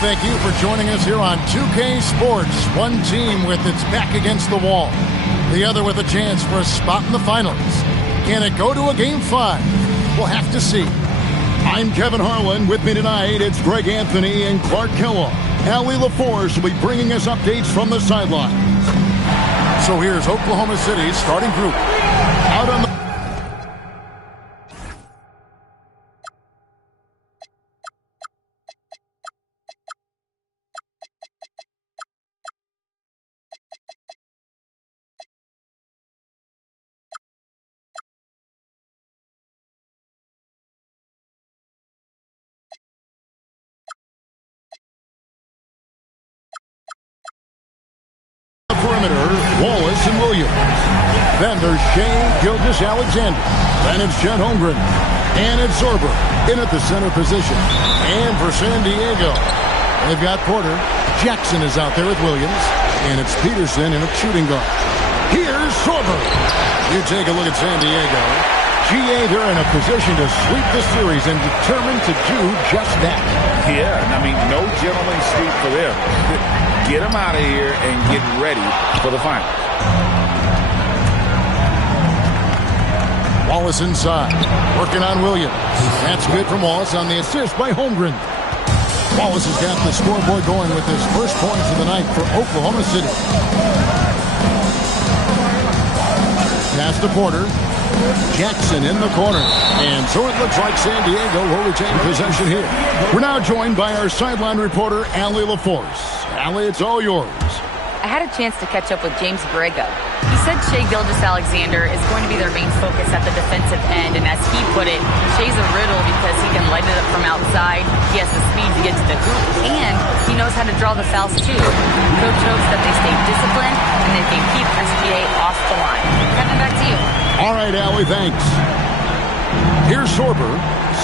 thank you for joining us here on 2K Sports. One team with its back against the wall, the other with a chance for a spot in the finals. Can it go to a Game 5? We'll have to see. I'm Kevin Harlan. With me tonight, it's Greg Anthony and Clark Kellogg. Allie LaForce will be bringing us updates from the sidelines. So here's Oklahoma City's starting group. Out on the perimeter, Wallace and Williams. Then there's Shea Gilgeous-Alexander. Then it's Chet Holmgren. And it's Zorber in at the center position. And for San Diego, they've got Porter. Jackson is out there with Williams. And it's Peterson in a shooting guard. Here's Zorber. You take a look at San Diego. GA, they're in a position to sweep the series and determined to do just that. Yeah, I mean, no gentleman's sweep for them. Get them out of here and get ready for the finals. Wallace inside, working on Williams. That's good from Wallace on the assist by Holmgren. Wallace has got the scoreboard going with his first points of the night for Oklahoma City. Pass to Porter. Jackson in the corner. And so it looks like San Diego will retain possession here. We're now joined by our sideline reporter, Allie LaForce. Allie, it's all yours. I had a chance to catch up with James Borrego. He said Shea Gilgeous-Alexander is going to be their main focus at the defensive end, and as he put it, Shea's a riddle because he can light it up from outside, he has the speed to get to the hoop, and he knows how to draw the fouls too. Coach hopes that they stay disciplined and they can keep SGA off the line. Kevin, back to you. All right, Allie, thanks. Here's Zorber.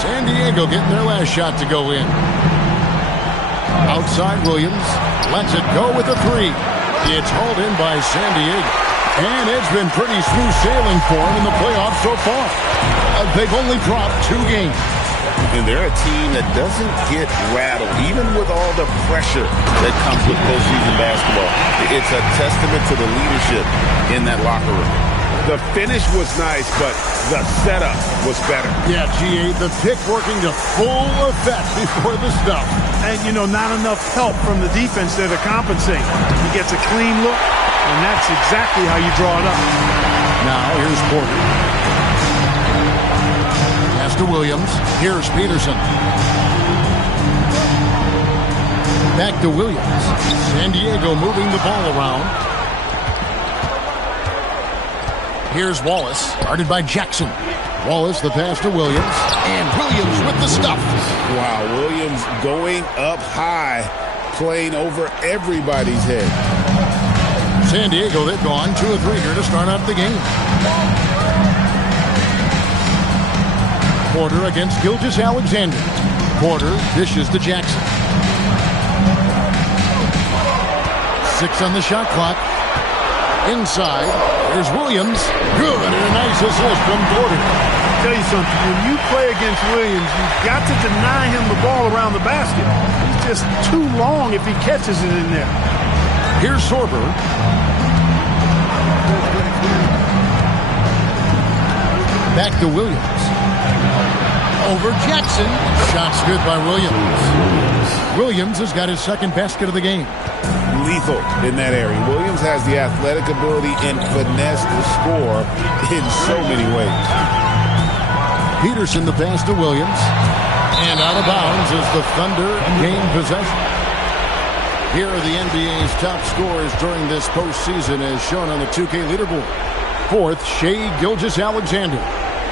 San Diego getting their last shot to go in. Outside Williams. Lets it go with a three. It's hauled in by San Diego. And it's been pretty smooth sailing for them in the playoffs so far. They've only dropped 2 games. And they're a team that doesn't get rattled, even with all the pressure that comes with postseason basketball. It's a testament to the leadership in that locker room. The finish was nice, but the setup was better. Yeah, GA, the pick working to full effect before the stuff. And, you know, not enough help from the defense there to compensate. He gets a clean look, and that's exactly how you draw it up. Now, here's Porter. Pass to Williams. Here's Peterson. Back to Williams. San Diego moving the ball around. Here's Wallace, guarded by Jackson. Wallace, the pass to Williams. And Williams with the stuff. Wow, Williams going up high, playing over everybody's head. San Diego, they've gone 2 of 3 here to start out the game. Porter against Gilgeous-Alexander. Porter dishes to Jackson. 6 on the shot clock. Inside, there's Williams. Good, and a nice assist from Porter. I'll tell you something, when you play against Williams, you've got to deny him the ball around the basket. He's just too long if he catches it in there. Here's Zorber. Back to Williams. Over Jackson. Shots good by Williams. Williams has got his second basket of the game. Lethal in that area. Williams has the athletic ability and finesse to score in so many ways. Peterson the pass to Williams. And out of bounds as the Thunder gain possession. Here are the NBA's top scorers during this postseason as shown on the 2K leaderboard. 4th, Shea Gilgeous-Alexander.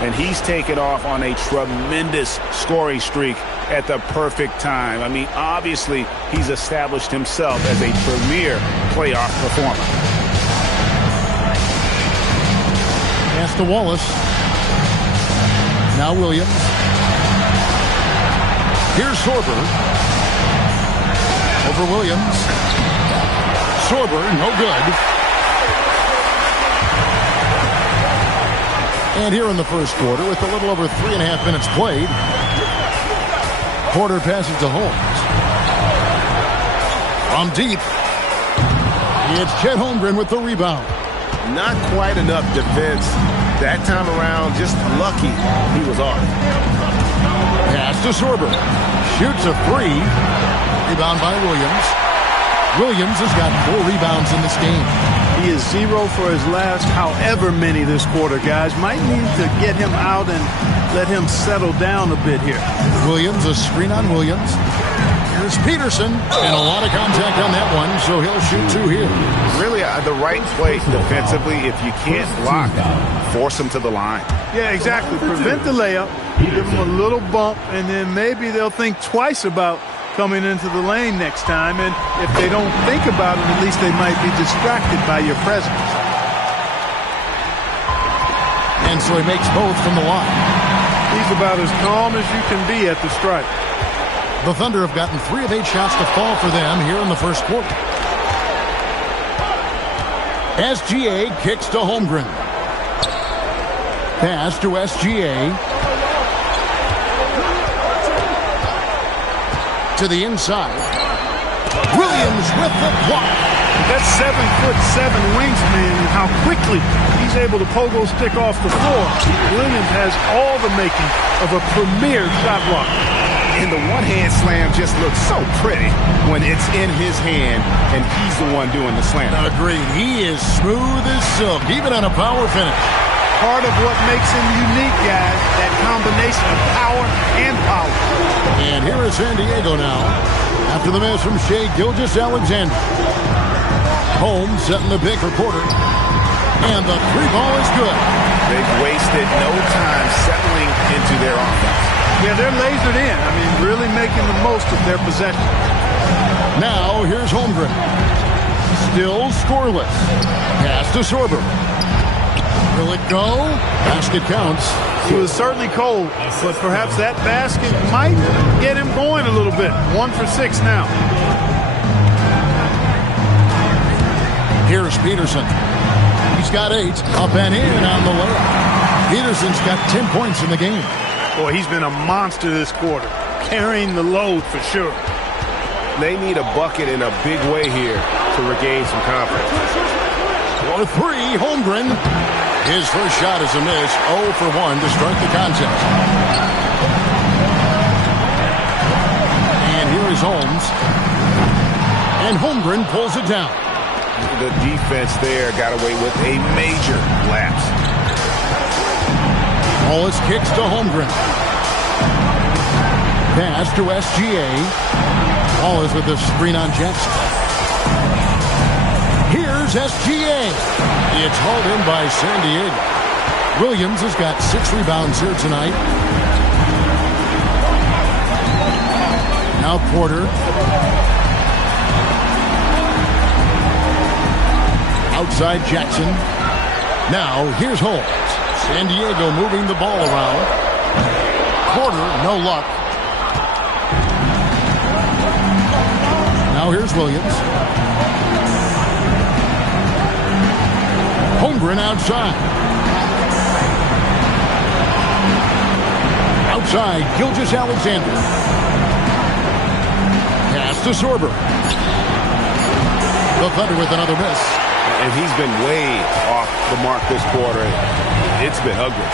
And he's taken off on a tremendous scoring streak at the perfect time. I mean, obviously, he's established himself as a premier playoff performer. Pass to Wallace. Now Williams. Here's Zorber. Over Williams. Zorber, no good. And here in the first quarter, with a little over 3.5 minutes played, Porter passes to Holmes. From deep, it's Chet Holmgren with the rebound. Not quite enough defense that time around. Just lucky he was off. Pass to Sorber. Shoots a three. Rebound by Williams. Williams has got 4 rebounds in this game. He is 0 for his last however many this quarter, guys. Might need to get him out and let him settle down a bit here. Williams, a screen on Williams. Here's Peterson, and a lot of contact on that one, so he'll shoot 2 here. Really the right play defensively. If you can't block, force him to the line. Yeah, exactly. Prevent the layup, give him a little bump, and then maybe they'll think twice about coming into the lane next time. And if they don't think about it, at least they might be distracted by your presence. And so he makes both from the line. He's about as calm as you can be at the strike. The Thunder have gotten 3 of 8 shots to fall for them here in the first quarter. SGA kicks to Holmgren. Pass to SGA. To the inside. Williams with the block. That's 7'7" wingspan, and how quickly he's able to pogo stick off the floor. Williams has all the making of a premier shot blocker. And the one-hand slam just looks so pretty when it's in his hand and he's the one doing the slam. Agreed. He is smooth as silk, even on a power finish. Part of what makes him unique, guys, that combination of power and power. And here is San Diego now. After the miss from Shai Gilgeous-Alexander. Holmes setting the pick for Porter. And the 3-ball is good. They've wasted no time settling into their offense. Yeah, they're lasered in. I mean, really making the most of their possession. Now, here's Holmgren. Still scoreless. Pass to Sorber. Will it go? Basket counts. He was certainly cold, but perhaps that basket might get him going a little bit. 1 for 6 now. Here's Peterson. He's got 8. Up and in on the layup. Peterson's got 10 points in the game. Boy, he's been a monster this quarter, carrying the load for sure. They need a bucket in a big way here to regain some confidence. For 3, Holmgren. His first shot is a miss, 0 for 1 to start the contest. And here is Holmes. And Holmgren pulls it down. The defense there got away with a major lapse. Wallace kicks to Holmgren. Pass to SGA. Wallace with the screen on Jackson. Here's SGA. It's hauled in by San Diego. Williams has got 6 rebounds here tonight. Now Porter. Outside Jackson. Now here's Holmes. San Diego moving the ball around. Porter, no luck. Now here's Williams. Holmgren outside. Outside, Gilgeous-Alexander. Pass to Sorber. The Thunder with another miss. And he's been way off the mark this quarter. It's been ugly.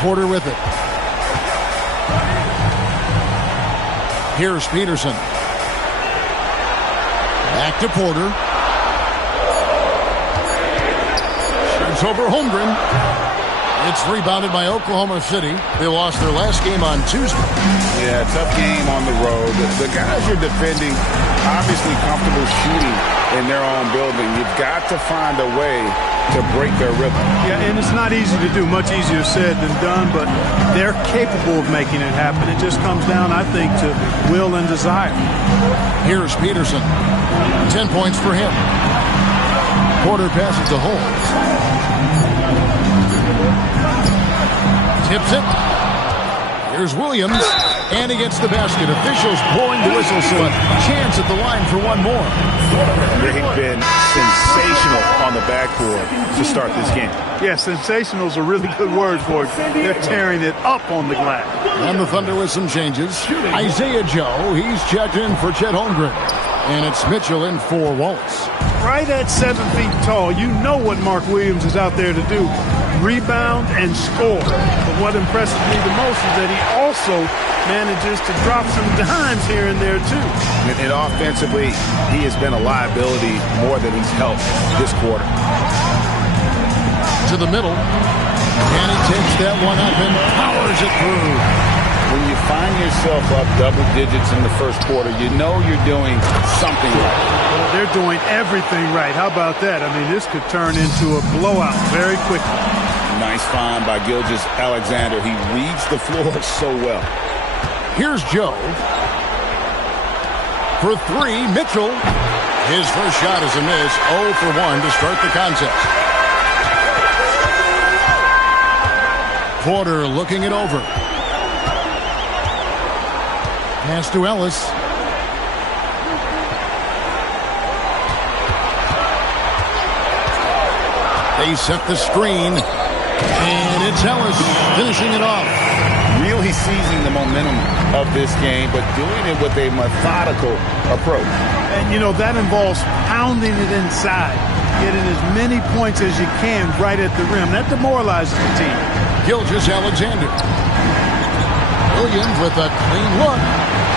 Porter with it. Here's Peterson. Back to Porter. Shoots over Holmgren. It's rebounded by Oklahoma City. They lost their last game on Tuesday. Yeah, tough game on the road. The guys you're defending, obviously comfortable shooting in their own building. You've got to find a way to break their rhythm. Yeah, and it's not easy to do. Much easier said than done, but they're capable of making it happen. It just comes down, I think, to will and desire. Here's Peterson. 10 points for him. Porter passes to Holmes. Tips it. Here's Williams, and he gets the basket. Officials blowing the whistle, so a chance at the line for one more. They've been sensational on the backboard to start this game. Yeah, sensational is a really good word for it. They're tearing it up on the glass. And the Thunder with some changes. Isaiah Joe, he's checked in for Chet Holmgren. And it's Mitchell in for Wallace. Right at 7 feet tall, you know what Mark Williams is out there to do. Rebound and score. But what impresses me the most is that he also manages to drop some dimes here and there, too. And offensively, he has been a liability more than he's helped this quarter. To the middle. And he takes that one up and powers it through. When you find yourself up double digits in the first quarter, you know you're doing something right. Well, they're doing everything right. How about that? I mean, this could turn into a blowout very quickly. Nice find by Gilgeous-Alexander. He reads the floor so well. Here's Joe. For three, Mitchell. His first shot is a miss. 0 for 1 to start the contest. Porter looking it over. Pass to Ellis. They set the screen. And it's Ellis finishing it off. Really seizing the momentum of this game, but doing it with a methodical approach. And, you know, that involves pounding it inside, getting as many points as you can right at the rim. That demoralizes the team. Gilgeous-Alexander. Williams with a clean look.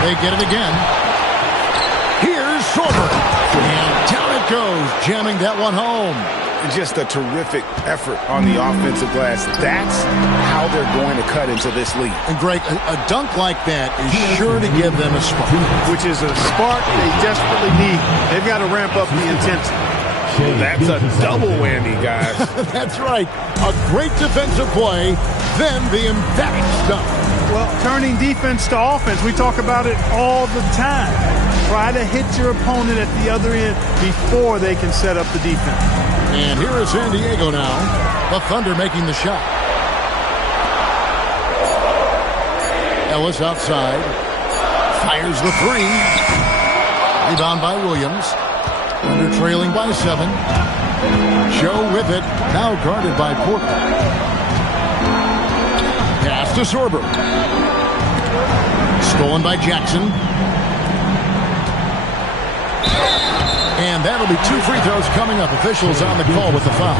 They get it again. Here's Sorber. And down it goes, jamming that one home. Just a terrific effort on the offensive glass. That's how they're going to cut into this lead. And Greg, a dunk like that is sure to give them a spark. Which is a spark they desperately need. They've got to ramp up the intensity. That's a double whammy, guys. That's right. A great defensive play, then the emphatic stuff. Well, turning defense to offense, we talk about it all the time. Try to hit your opponent at the other end before they can set up the defense. And here is San Diego now. The Thunder making the shot. Ellis outside. Fires the three. Rebound by Williams. Thunder trailing by 7. Joe with it. Now guarded by Porter. Pass to Sorber. Stolen by Jackson. And that'll be 2 free throws coming up. Officials on the call with the foul.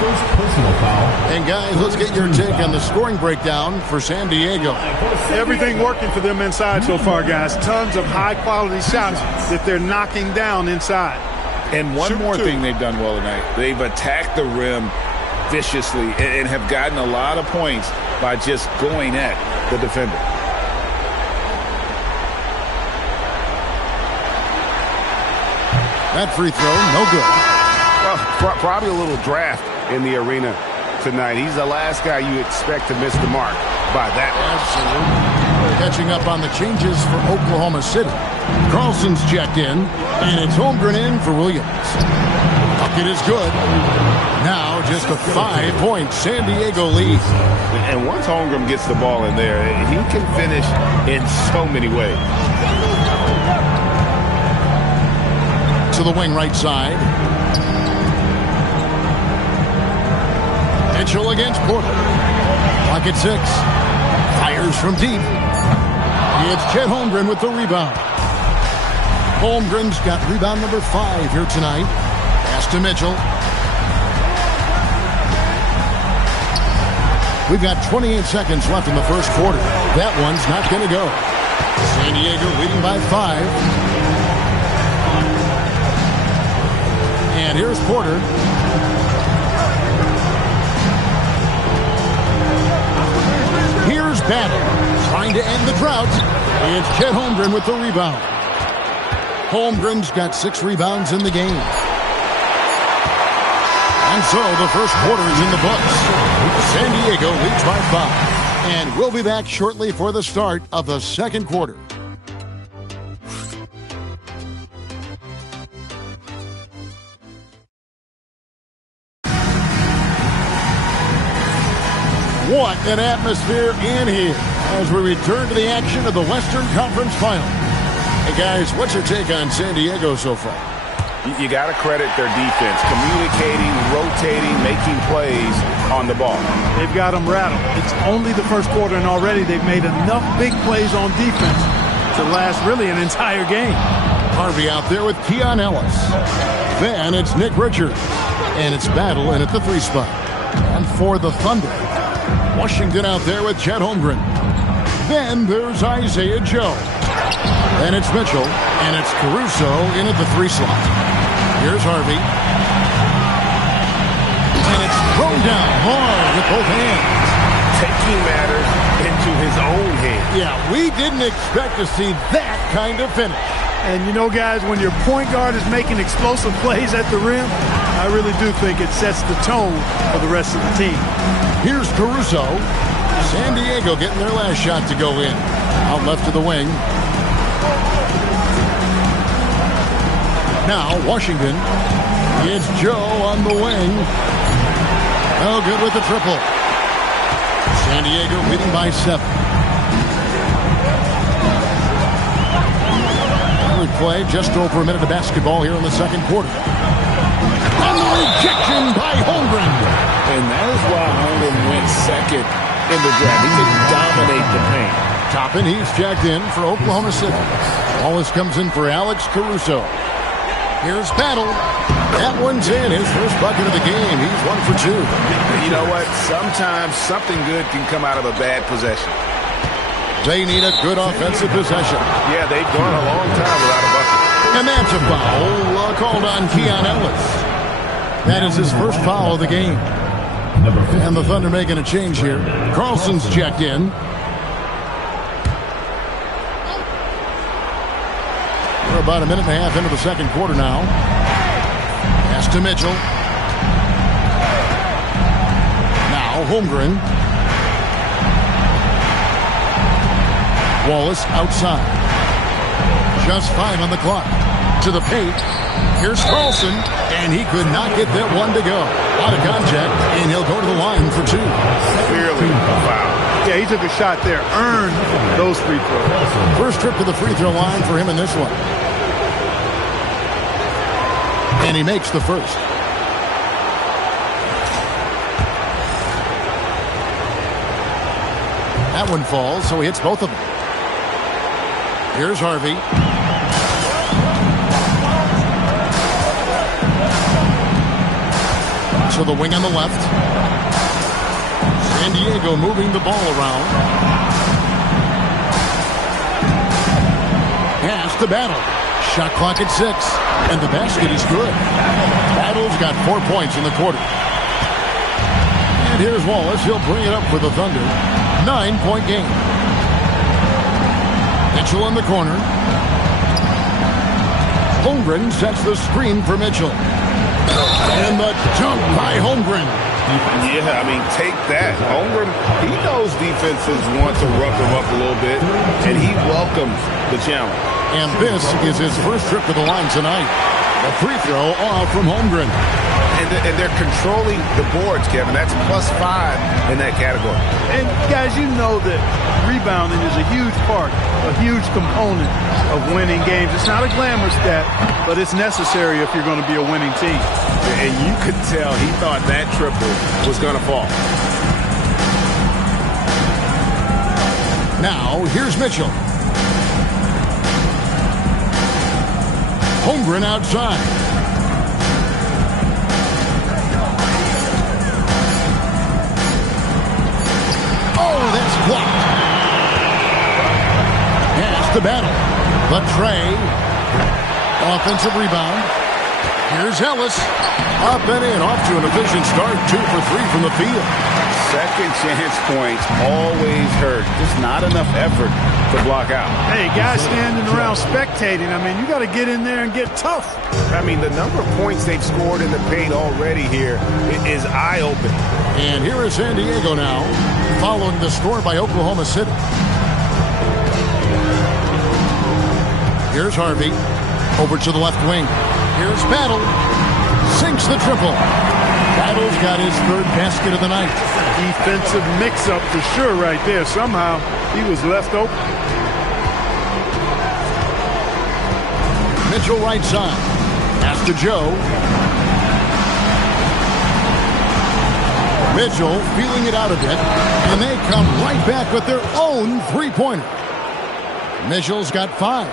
First personal foul. And guys, let's get your take on the scoring breakdown for San Diego. Everything working for them inside so far, guys. Tons of high-quality shots that they're knocking down inside. And one more thing they've done well tonight. They've attacked the rim viciously and have gotten a lot of points by just going at the defender. That free throw, no good. Well, probably a little draft in the arena tonight. He's the last guy you expect to miss the mark by that. Absolutely. Catching up on the changes for Oklahoma City. Carlson's checked in, and it's Holmgren in for Williams. Bucket is good. Now just a 5-point San Diego lead. And once Holmgren gets the ball in there, he can finish in so many ways. To the wing right side. Mitchell against Porter. Clock at 6. Fires from deep. It's Chet Holmgren with the rebound. Holmgren's got rebound number 5 here tonight. Pass to Mitchell. We've got 28 seconds left in the first quarter. That one's not going to go. San Diego leading by 5. And here's Porter. Here's Battle, trying to end the drought. It's Chet Holmgren with the rebound. Holmgren's got 6 rebounds in the game. And so the first quarter is in the books. San Diego leads by 5. And we'll be back shortly for the start of the second quarter. What an atmosphere in here. as we return to the action of the Western Conference Final. Hey, guys, what's your take on San Diego so far? You got to credit their defense, communicating, rotating, making plays on the ball. They've got them rattled. It's only the first quarter, and already they've made enough big plays on defense to last really an entire game. Harvey out there with Keon Ellis. Then it's Nick Richards. And it's Battle in at the 3 spot. And for the Thunder, Washington out there with Chet Holmgren. Then there's Isaiah Joe. And it's Mitchell. And it's Caruso in at the 3 slot. Here's Harvey. And it's thrown down hard with both hands. Taking matters into his own hands. Yeah, we didn't expect to see that kind of finish. And, you know, guys, when your point guard is making explosive plays at the rim, I really do think it sets the tone for the rest of the team. Here's Caruso. San Diego getting their last shot to go in. Out left to the wing. Now, Washington. It's Joe on the wing. Oh, good with the triple. San Diego leading by 7. We play just over a minute of basketball here in the second quarter. And the rejection by Holmgren. And that is why Holmgren went second in the draft. He could dominate the paint. Toppin, he's jacked in for Oklahoma City. Wallace comes in for Alex Caruso. Here's Battle. That one's in. His first bucket of the game. He's 1 for 2. You know what? Sometimes something good can come out of a bad possession. They need a good offensive possession. Yeah, they've gone a long time without a bucket. And that's a foul called on Keon Ellis. That is his first foul of the game. And the Thunder making a change here. Carlson's checked in. We're about a minute and a half into the second quarter now. Pass to Mitchell. Now Holmgren. Wallace outside. Just 5 on the clock. To the paint. Here's Carlson. And he could not get that one to go. Out of contact. And he'll go to the line for 2. Clearly a foul. Yeah, he took a shot there. Earned those free throws. First trip to the free throw line for him in this one. And he makes the first. That one falls, so he hits both of them. Here's Harvey. To the wing on the left. San Diego moving the ball around. Pass to Battle. Shot clock at 6. And the basket is good. Battle's got 4 points in the quarter. And here's Wallace. He'll bring it up for the Thunder. 9-point game. Mitchell in the corner. Holmgren sets the screen for Mitchell. And the dunk by Holmgren. Yeah, I mean, take that. Holmgren, he knows defenses want to rough him up a little bit, and he welcomes the challenge. And this is his first trip to the line tonight. A free throw off from Holmgren. And they're controlling the boards, Kevin. That's +5 in that category. And, guys, you know that rebounding is a huge part, a huge component of winning games. It's not a glamour stat, but it's necessary if you're going to be a winning team. And you could tell he thought that triple was going to fall. Now, here's Mitchell. Holmgren outside. Oh, that's blocked. Pass to Battle. The tray. Offensive rebound. Here's Ellis. Up and in. Off to an efficient start. 2 for 3 from the field. Second chance points always hurt. Just not enough effort to block out. Hey, guys standing around spectating, I mean, you got to get in there and get tough. I mean, the number of points they've scored in the paint already here is eye-opening. And here is San Diego now, following the score by Oklahoma City. Here's Harvey. Over to the left wing. Here's Battle. Sinks the triple. Battle's got his third basket of the night. Defensive mix-up for sure right there. Somehow he was left open. Mitchell right side. Pass to Joe. Mitchell feeling it out a bit. And they come right back with their own three-pointer. Mitchell's got 5.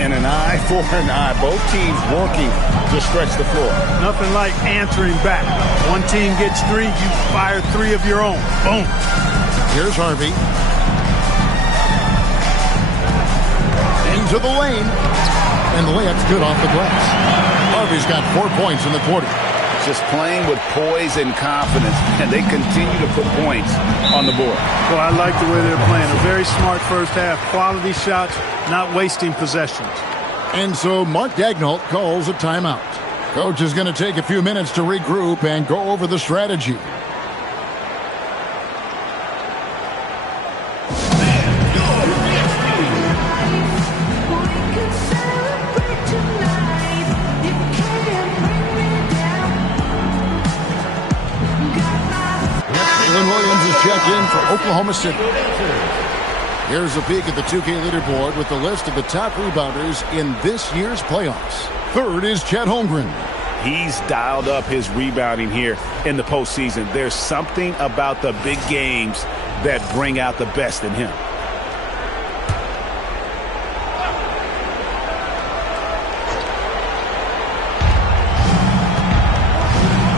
And an eye for an eye. Both teams working to stretch the floor. Nothing like answering back. One team gets 3, you fire 3 of your own. Boom. Here's Harvey. Into the lane. And the layup's good off the glass. Harvey's got 4 points in the quarter. Just playing with poise and confidence, and they continue to put points on the board. Well, I like the way they're playing. A very smart first half. Quality shots, not wasting possessions. And so Mark Daigneault calls a timeout. Coach is going to take a few minutes to regroup and go over the strategy. Checked in for Oklahoma City. Here's a peek at the 2K leaderboard with the list of the top rebounders in this year's playoffs. Third is Chet Holmgren. He's dialed up his rebounding here in the postseason. There's something about the big games that bring out the best in him.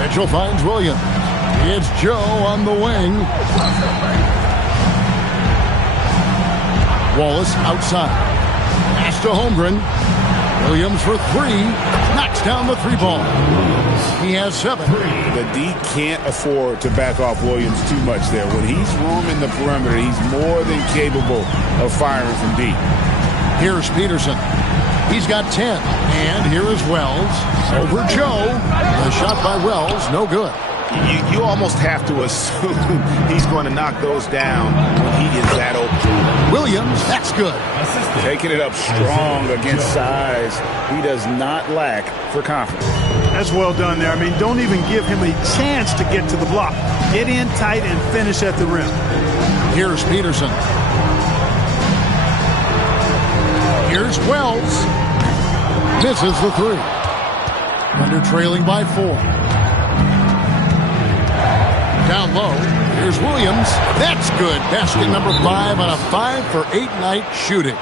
Mitchell finds Williams. It's Joe on the wing. Wallace outside. Pass to Holmgren. Williams for 3. Knocks down the 3-ball. He has 7. The D can't afford to back off Williams too much there. When he's roaming the perimeter, he's more than capable of firing from deep. Here's Peterson. He's got 10. And here is Wells. Over Joe. The shot by Wells, no good. You almost have to assume he's going to knock those down when he is that open. Williams, that's good. Taking it up strong against size. He does not lack for confidence. That's well done there. I mean, don't even give him a chance to get to the block. Get in tight and finish at the rim. Here's Peterson. Here's Wells. Misses the 3. Under trailing by 4. Down low, here's Williams. That's good. Basket number 5 on a 5 for 8 night shooting.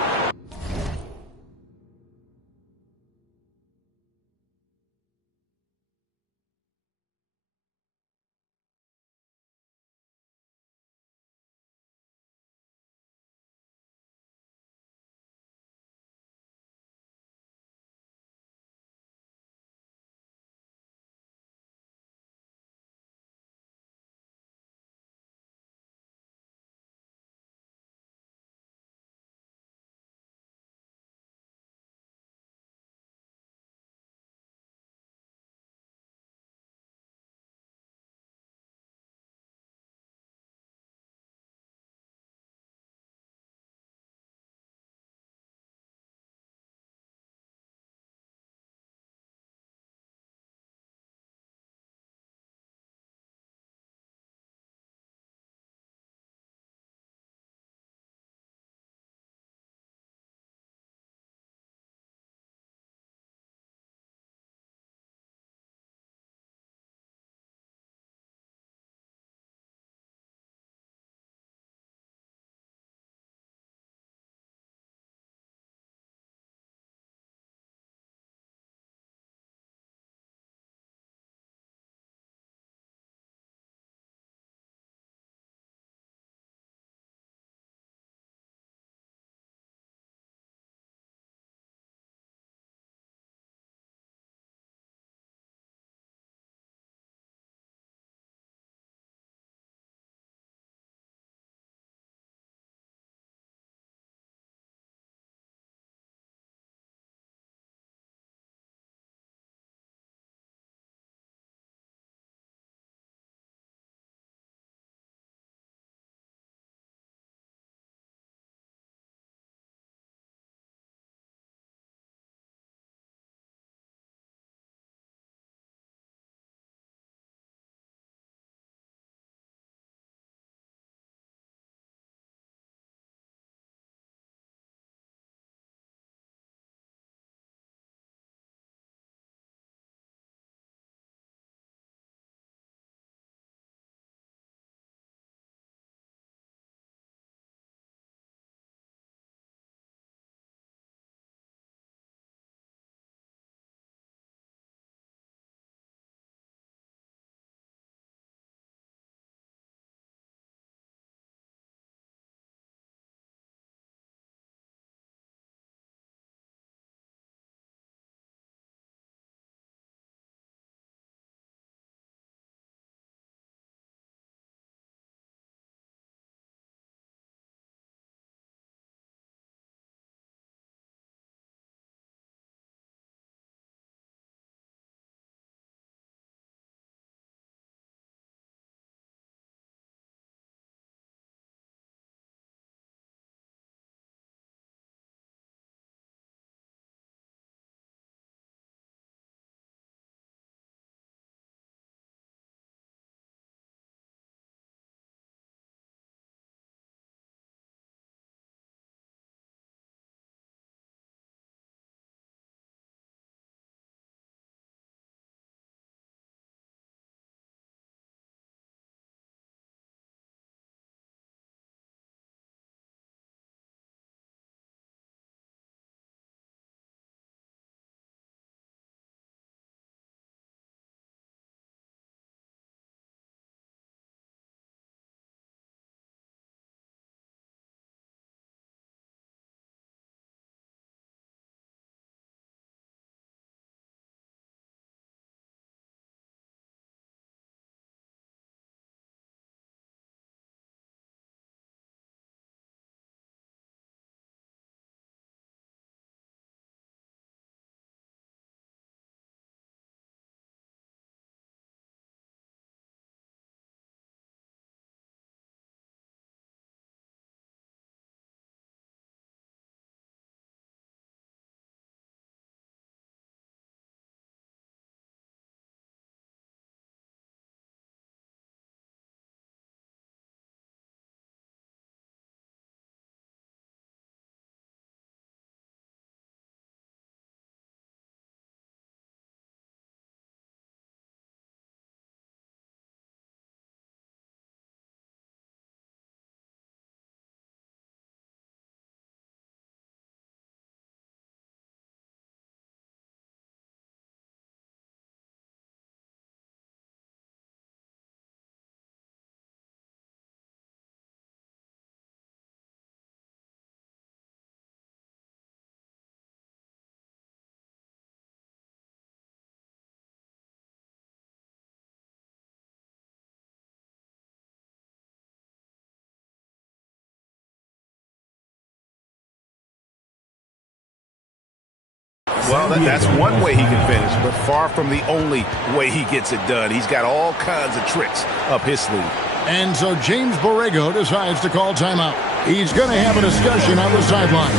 Well, that's one way he can finish, but far from the only way he gets it done. He's got all kinds of tricks up his sleeve. And so James Borrego decides to call timeout. He's going to have a discussion on the sideline.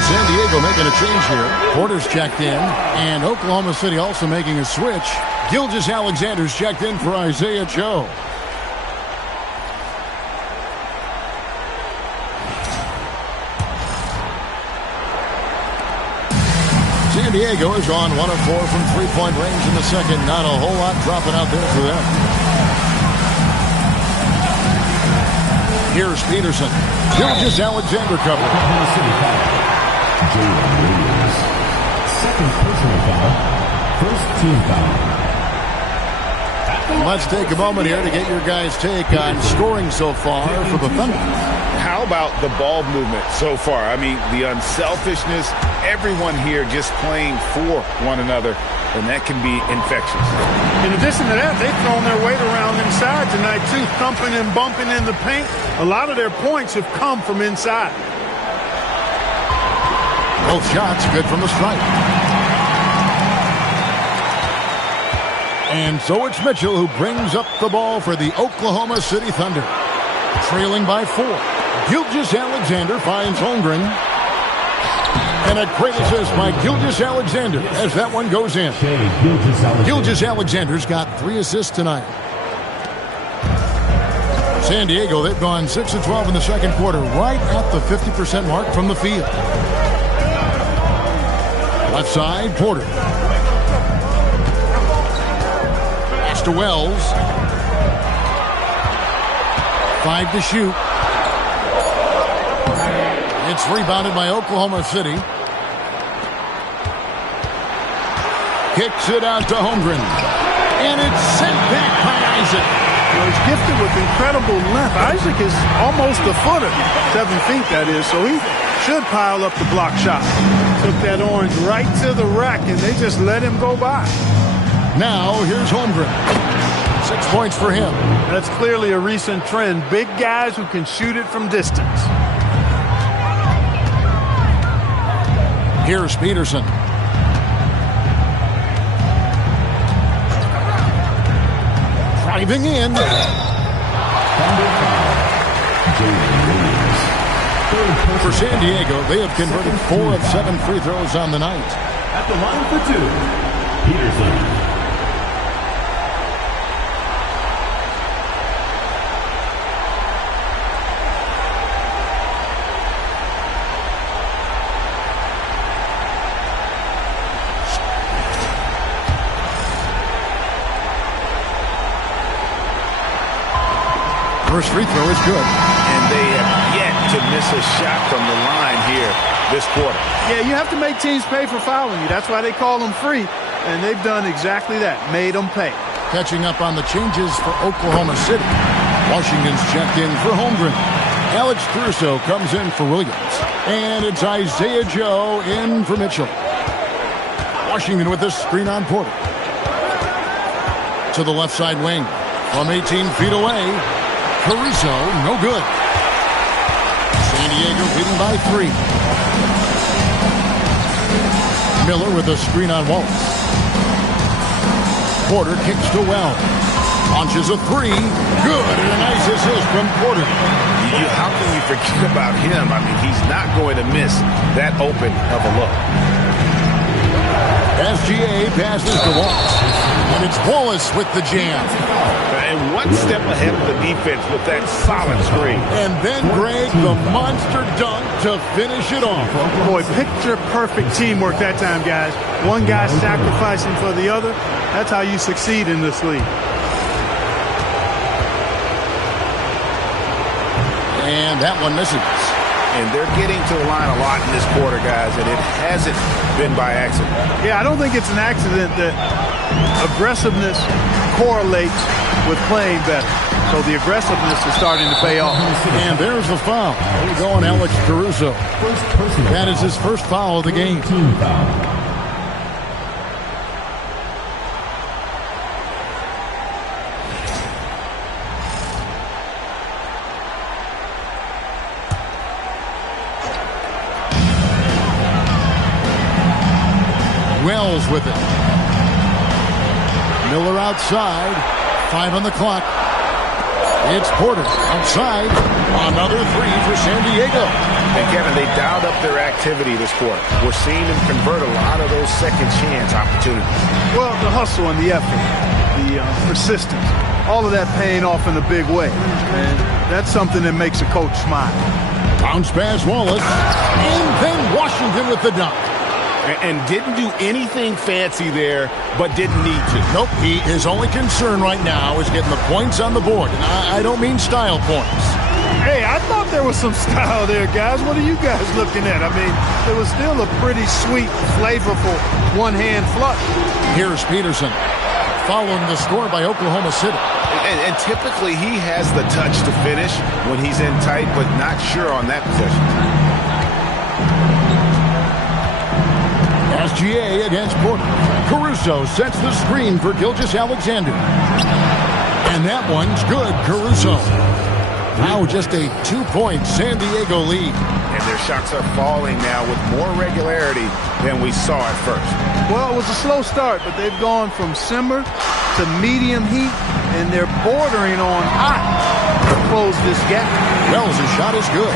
San Diego making a change here. Porter's checked in, and Oklahoma City also making a switch. Gilgeous-Alexander's checked in for Isaiah Joe. San Diego is on 1 of 4 from three-point range in the second. Not a whole lot dropping out there for them. Here's Peterson. Gilgeous-Alexander covered. Jalen Williams. Second personal foul. First team foul. Let's take a moment here to get your guys' take on scoring so far for the Thunder. How about the ball movement so far? I mean, the unselfishness, everyone here just playing for one another, and that can be infectious. In addition to that, they've thrown their weight around inside tonight, too, thumping and bumping in the paint. A lot of their points have come from inside. Both shots good from the stripe. And so it's Mitchell who brings up the ball for the Oklahoma City Thunder. Trailing by 4. Gilgeous-Alexander finds Holmgren. And a great assist by Gilgeous-Alexander as that one goes in. Gilgeous-Alexander's got 3 assists tonight. San Diego, they've gone 6 of 12 in the second quarter, right at the 50% mark from the field. Left side, Porter. Pass to Wells. 5 to shoot. It's rebounded by Oklahoma City. Kicks it out to Holmgren. And it's sent back by Isaac. Well, he's gifted with incredible length. Isaac is almost a footer. 7 feet, that is. So he should pile up the block shot. Took that orange right to the rack, and they just let him go by. Now, here's Holmgren. 6 points for him. That's clearly a recent trend. Big guys who can shoot it from distance. Here's Peterson. Driving in. For San Diego, they have converted 4 of 7 free throws on the night. At the line for 2, Peterson. First free throw is good. And they have yet to miss a shot from the line here this quarter. Yeah, you have to make teams pay for fouling you. That's why they call them free. And they've done exactly that, made them pay. Catching up on the changes for Oklahoma City. Washington's checked in for Holmgren. Alex Caruso comes in for Williams. And it's Isaiah Joe in for Mitchell. Washington with this screen on Porter. To the left side wing. From 18 feet away. Caruso, no good. San Diego leading by 3. Miller with a screen on Wallace. Porter kicks to Wells. Launches a 3. Good, and a nice assist from Porter. How can you forget about him? I mean, he's not going to miss that open of a look. SGA passes to Wallace. And it's Wallace with the jam. And one step ahead of the defense with that solid screen. And then Greg, the monster dunk to finish it off. Boy, picture-perfect teamwork that time, guys. One guy sacrificing for the other. That's how you succeed in this league. And that one misses. And they're getting to the line a lot in this quarter, guys, and it hasn't been by accident. Yeah, I don't think it's an accident that Aggressiveness correlates with playing better. So the aggressiveness is starting to pay off. And there's the foul. We're going Alex Caruso. That is his first foul of the game. Team foul. Wells with it. Miller outside. 5 on the clock. It's Porter outside. Another three for San Diego. And Kevin, they dialed up their activity this quarter. We're seeing them convert a lot of those second chance opportunities. Well, the hustle and the effort, the persistence, all of that paying off in a big way. And that's something that makes a coach smile. Bounce pass Wallace. And then Washington with the dunk. And didn't do anything fancy there, but didn't need to. Nope, his only concern right now is getting the points on the board. And I don't mean style points. Hey, I thought there was some style there, guys. What are you guys looking at? I mean, it was still a pretty sweet, flavorful one-hand flush. Here's Peterson following the score by Oklahoma City. And typically he has the touch to finish when he's in tight, but not sure on that possession. SGA against Porter. Caruso sets the screen for Gilgeous-Alexander. And that one's good, Caruso. Now just a 2-point San Diego lead. And their shots are falling now with more regularity than we saw at first. Well, it was a slow start, but they've gone from simmer to medium heat, and they're bordering on hot to close this gap. Wells' shot is good.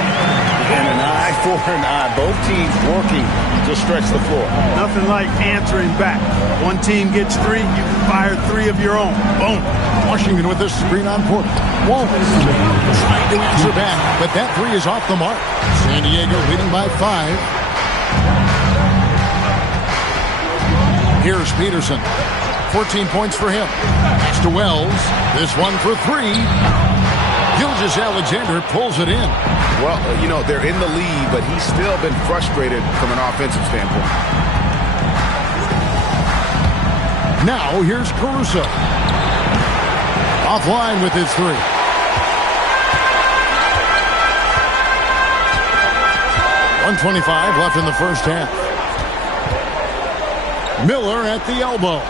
And an eye for an eye. Both teams working to stretch the floor. Nothing like answering back. One team gets 3, you can fire 3 of your own. Boom. Washington with this screen on Porter. Wallace trying to answer back, but that 3 is off the mark. San Diego leading by 5. Here's Peterson. 14 points for him. Pass to Wells. This one for 3. Gilgeous-Alexander pulls it in. Well, you know, they're in the lead, but he's still been frustrated from an offensive standpoint. Now here's Caruso. Offline with his 3. .125 left in the first half. Miller at the elbow.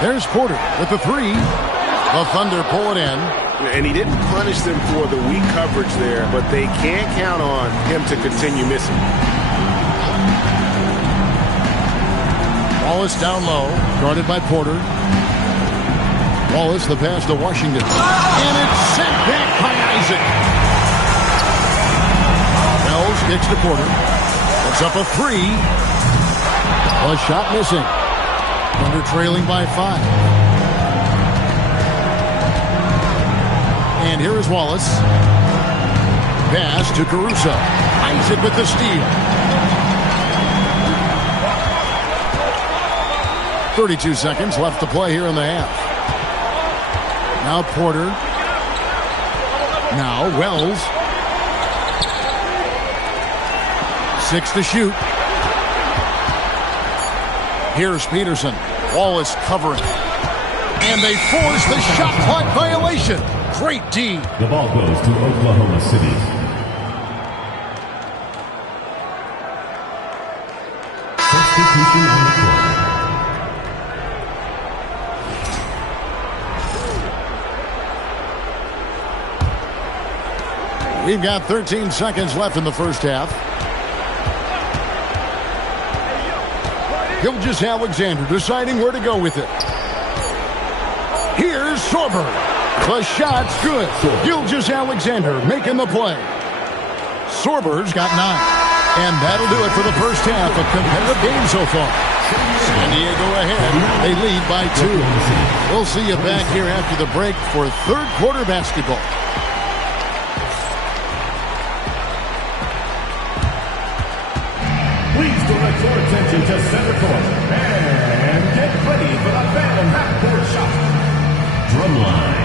There's Porter with the 3. The Thunder pull it in. And he didn't punish them for the weak coverage there, but they can't count on him to continue missing. Wallace down low, guarded by Porter. Wallace, the pass to Washington. And it's sent back by Isaac. Wells kicks to Porter. Puts up a 3. A shot missing. Thunder trailing by 5. And here is Wallace. Pass to Caruso. Isaac with the steal. 32 seconds left to play here in the half. Now Porter. Now Wells. 6 to shoot. Here's Peterson. Wallace covering. And they force the shot clock violation. Great D. The ball goes to Oklahoma City. Substitution on the court. We've got 13 seconds left in the first half. Gilgeous-Alexander deciding where to go with it. Here's Sorber. The shot's good. Gilgeous-Alexander making the play. Sorber's got 9. And that'll do it for the first half of competitive game so far. San Diego ahead. They lead by 2. We'll see you back here after the break for third quarter basketball. Please direct your attention to center court and get ready for the Phantom backboard shot. Drumline.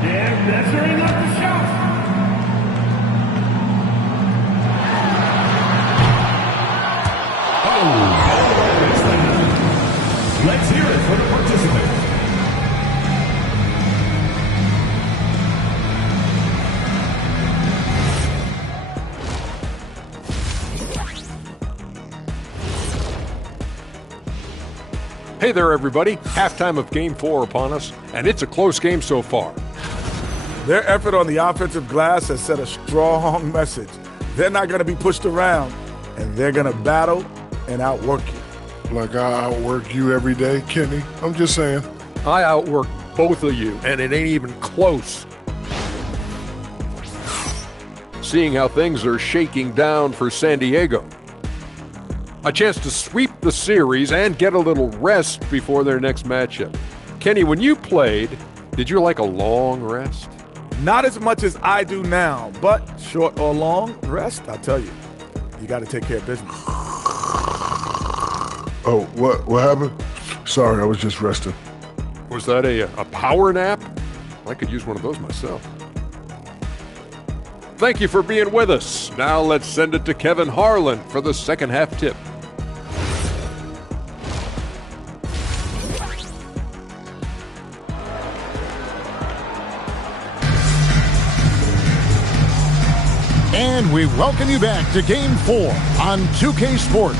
And measuring up the shot. Oh, Let's hear it for the participants. Hey there, everybody. Halftime of Game 4 upon us, and it's a close game so far. Their effort on the offensive glass has set a strong message. They're not going to be pushed around, and they're going to battle and outwork you. Like I outwork you every day, Kenny. I'm just saying. I outwork both of you, and it ain't even close. Seeing how things are shaking down for San Diego. A chance to sweep the series and get a little rest before their next matchup. Kenny, when you played, did you like a long rest? Not as much as I do now, but short or long rest, I'll tell you, you got to take care of business. Oh, what happened? Sorry, I was just resting. Was that a power nap? I could use one of those myself. Thank you for being with us. Now let's send it to Kevin Harlan for the second half tip. And we welcome you back to Game 4 on 2K Sports.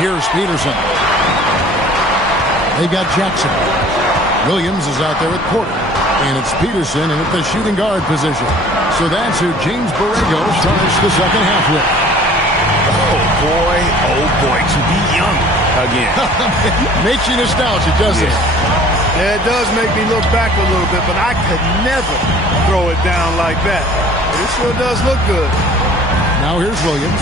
Here's Peterson. They've got Jackson. Williams is out there at Porter. And it's Peterson in at the shooting guard position. So that's who James Borrego starts the second half with. Oh, boy, to be young again. Makes you nostalgic, doesn't it? Yeah, it does make me look back a little bit, but I could never throw it down like that. It sure does look good. Now here's Williams.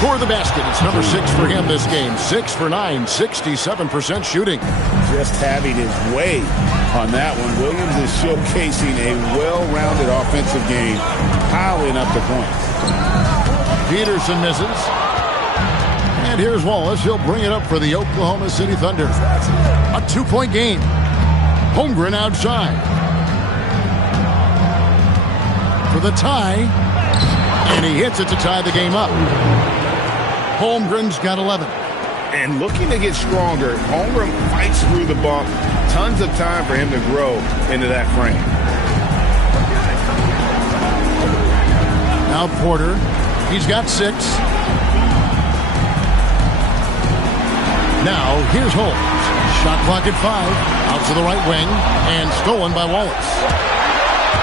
For the basket, it's number 6 for him this game. 6 for 9, 67% shooting. Just having his way on that one. Williams is showcasing a well-rounded offensive game, piling up the points. Peterson misses. And here's Wallace. He'll bring it up for the Oklahoma City Thunder. A 2-point game. Holmgren outside. For the tie. And he hits it to tie the game up. Holmgren's got 11. And looking to get stronger, Holmgren fights through the bump. Tons of time for him to grow into that frame. Now Porter. He's got 6. Now here's Holmes. Shot clock at 5. Out to the right wing. And stolen by Wallace.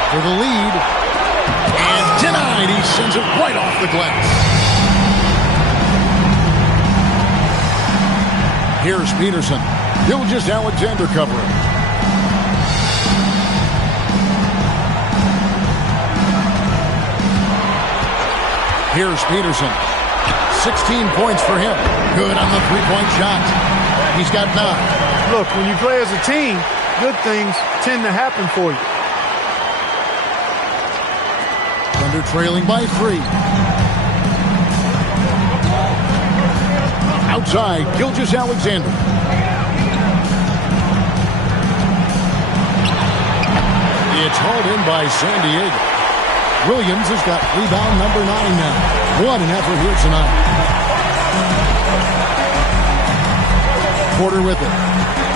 For the lead. And denied. He sends it right off the glass. Here's Peterson. Gilgeous Alexander covering. Here's Peterson. 16 points for him. Good on the three-point shot. He's got 9. Look, when you play as a team, good things tend to happen for you. Thunder trailing by 3. Outside, Gilgeous Alexander. It's hauled in by San Diego. Williams has got rebound number 9 now. What an effort here tonight. Porter with it.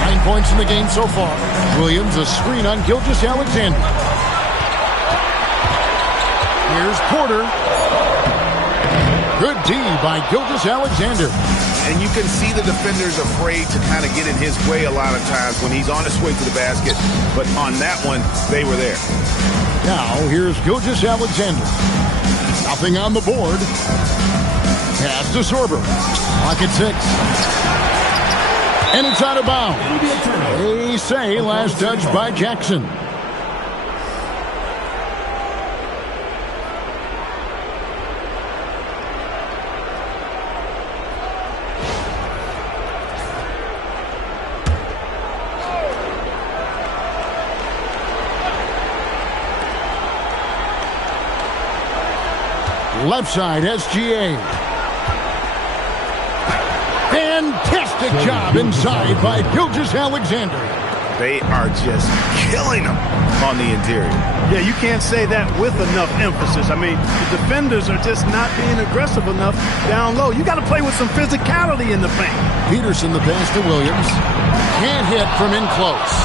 9 points in the game so far. Williams a screen on Gilgeous Alexander. Here's Porter. Good D by Gilgeous Alexander. And you can see the defenders afraid to kind of get in his way a lot of times when he's on his way to the basket. But on that one, they were there. Now, here's Gilgeous Alexander. Nothing on the board. Pass to Sorber. Clock at 6. And it's out of bounds. They say last touch by Jackson. Left side, SGA. Fantastic job inside by Gilgeous-Alexander. They are just killing them on the interior. Yeah, you can't say that with enough emphasis. I mean, the defenders are just not being aggressive enough down low. You got to play with some physicality in the paint. Peterson, the pass to Williams. Can't hit from in close.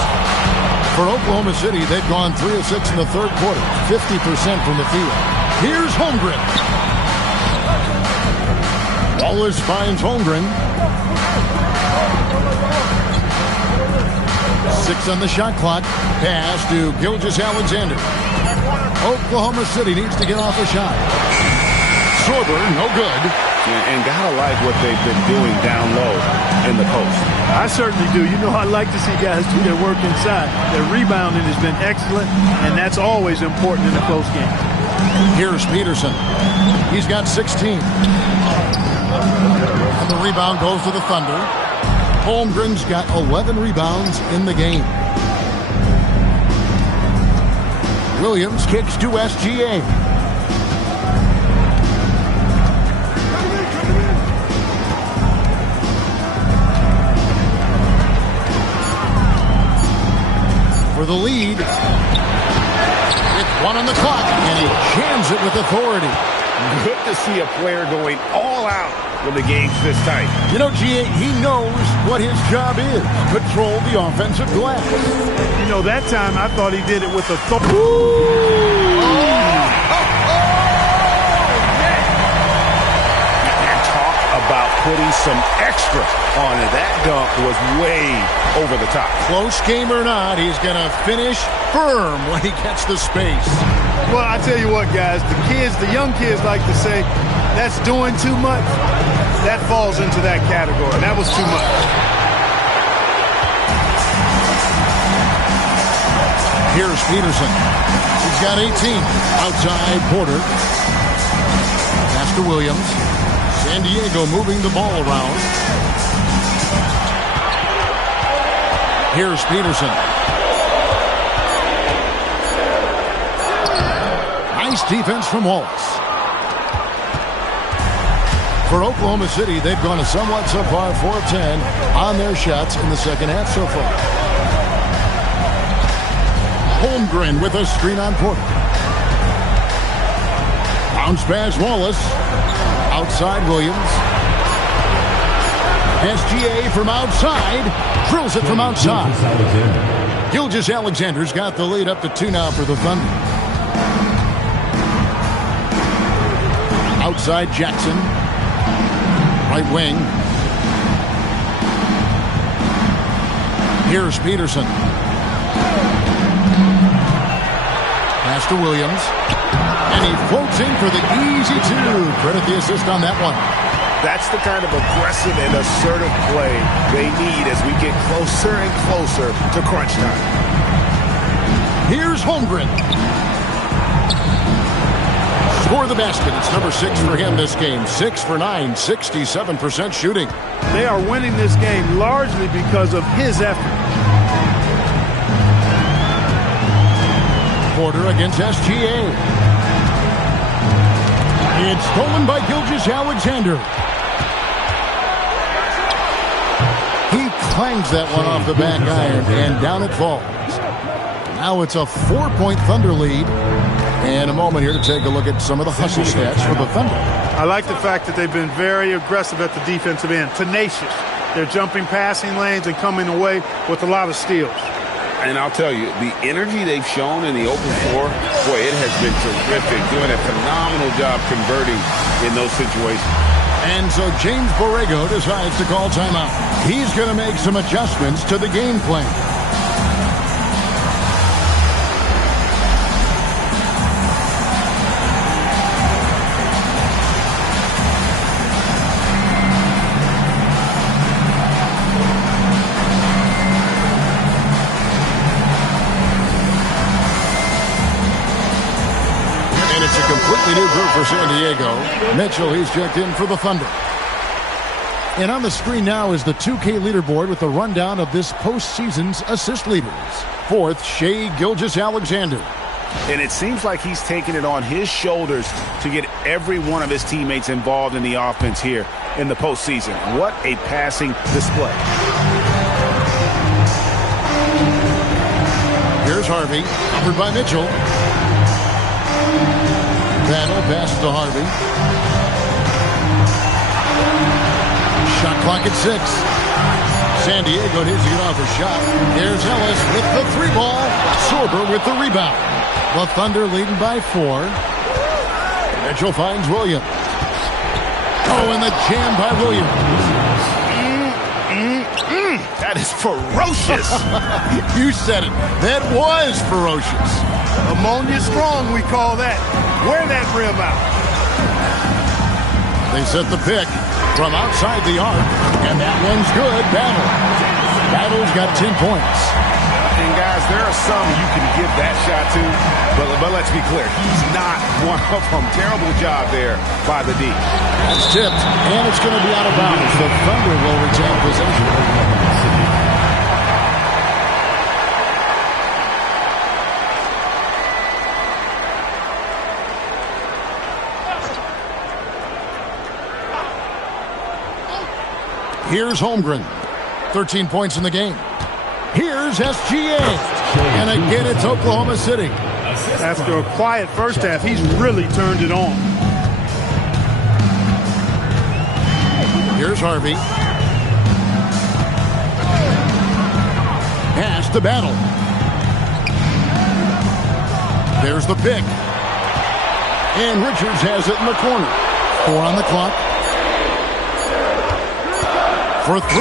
For Oklahoma City, they've gone 3 of 6 in the third quarter, 50% from the field. Here's Holmgren. Wallace finds Holmgren. 6 on the shot clock. Pass to Gilgeous-Alexander. Oklahoma City needs to get off a shot. Sorber, no good. And gotta like what they've been doing down low in the post. I certainly do. You know, I like to see guys do their work inside. Their rebounding has been excellent, and that's always important in a close game. Here's Peterson. He's got 16. And the rebound goes to the Thunder. Holmgren's got 11 rebounds in the game. Williams kicks to SGA. For the lead. With 1 on the clock, and he jams it with authority. Good to see a player going all out when the game's this tight. You know, G.A., he knows what his job is. Control the offensive glass. You know, that time I thought he did it with authority. And talk about putting some extra on it. That dunk was way over the top. Close game or not, he's going to finish firm when he gets the space. Well, I tell you what, guys, the young kids like to say, that's doing too much. That falls into that category. That was too much. Here's Peterson. He's got 18. Outside Porter. Pass to Williams. San Diego moving the ball around. Here's Peterson. Nice defense from Wallace. For Oklahoma City, they've gone a somewhat subpar 4 of 10 on their shots in the second half so far. Holmgren with a screen on Porter. Bounce pass Wallace. Outside Williams. SGA from outside. Drills it from outside. Gilgeous-Alexander's got the lead up to 2 now for the Thunder. Outside Jackson. Right wing. Here's Peterson. Pass to Williams. And he floats in for the easy 2. Credit the assist on that one. That's the kind of aggressive and assertive play they need as we get closer and closer to crunch time. Here's Holmgren. Score the basket. It's number 6 for him this game. 6 for 9, 67% shooting. They are winning this game largely because of his effort. Porter against SGA. It's stolen by Gilgeous-Alexander. He clangs that one off the back iron, and down it falls. Now it's a 4-point Thunder lead. And a moment here to take a look at some of the hustle stats for the Thunder. I like the fact that they've been very aggressive at the defensive end. Tenacious. They're jumping passing lanes and coming away with a lot of steals. And I'll tell you, the energy they've shown in the open floor, boy, it has been terrific. Doing a phenomenal job converting in those situations. And so James Borrego decides to call timeout. He's going to make some adjustments to the game plan. It's a completely new group for San Diego. Mitchell, he's checked in for the Thunder. And on the screen now is the 2K leaderboard with a rundown of this postseason's assist leaders. 4th, Shai Gilgeous-Alexander. And it seems like he's taking it on his shoulders to get every one of his teammates involved in the offense here in the postseason. What a passing display. Here's Harvey, covered by Mitchell. Battle passes to Harvey. Shot clock at 6. San Diego needs to get off a shot. Here's Ellis with the 3-ball. Sorber with the rebound. The Thunder leading by 4. Mitchell finds Williams. Oh, and the jam by Williams. That is ferocious. You said it. That was ferocious. Ammonia strong, we call that. Wear that rim out. They set the pick from outside the arc, and that one's good. Battle's got 10 points. And guys, there are some you can give that shot to, but let's be clear, he's not one of them. Terrible job there by the D. That's tipped, and it's going to be out of bounds. The Thunder will retain possession. Here's Holmgren. 13 points in the game. Here's SGA. And again, it's Oklahoma City. After a quiet first half, he's really turned it on. Here's Harvey. Pass to Battle. There's the pick. And Richards has it in the corner. 4 on the clock. For 3,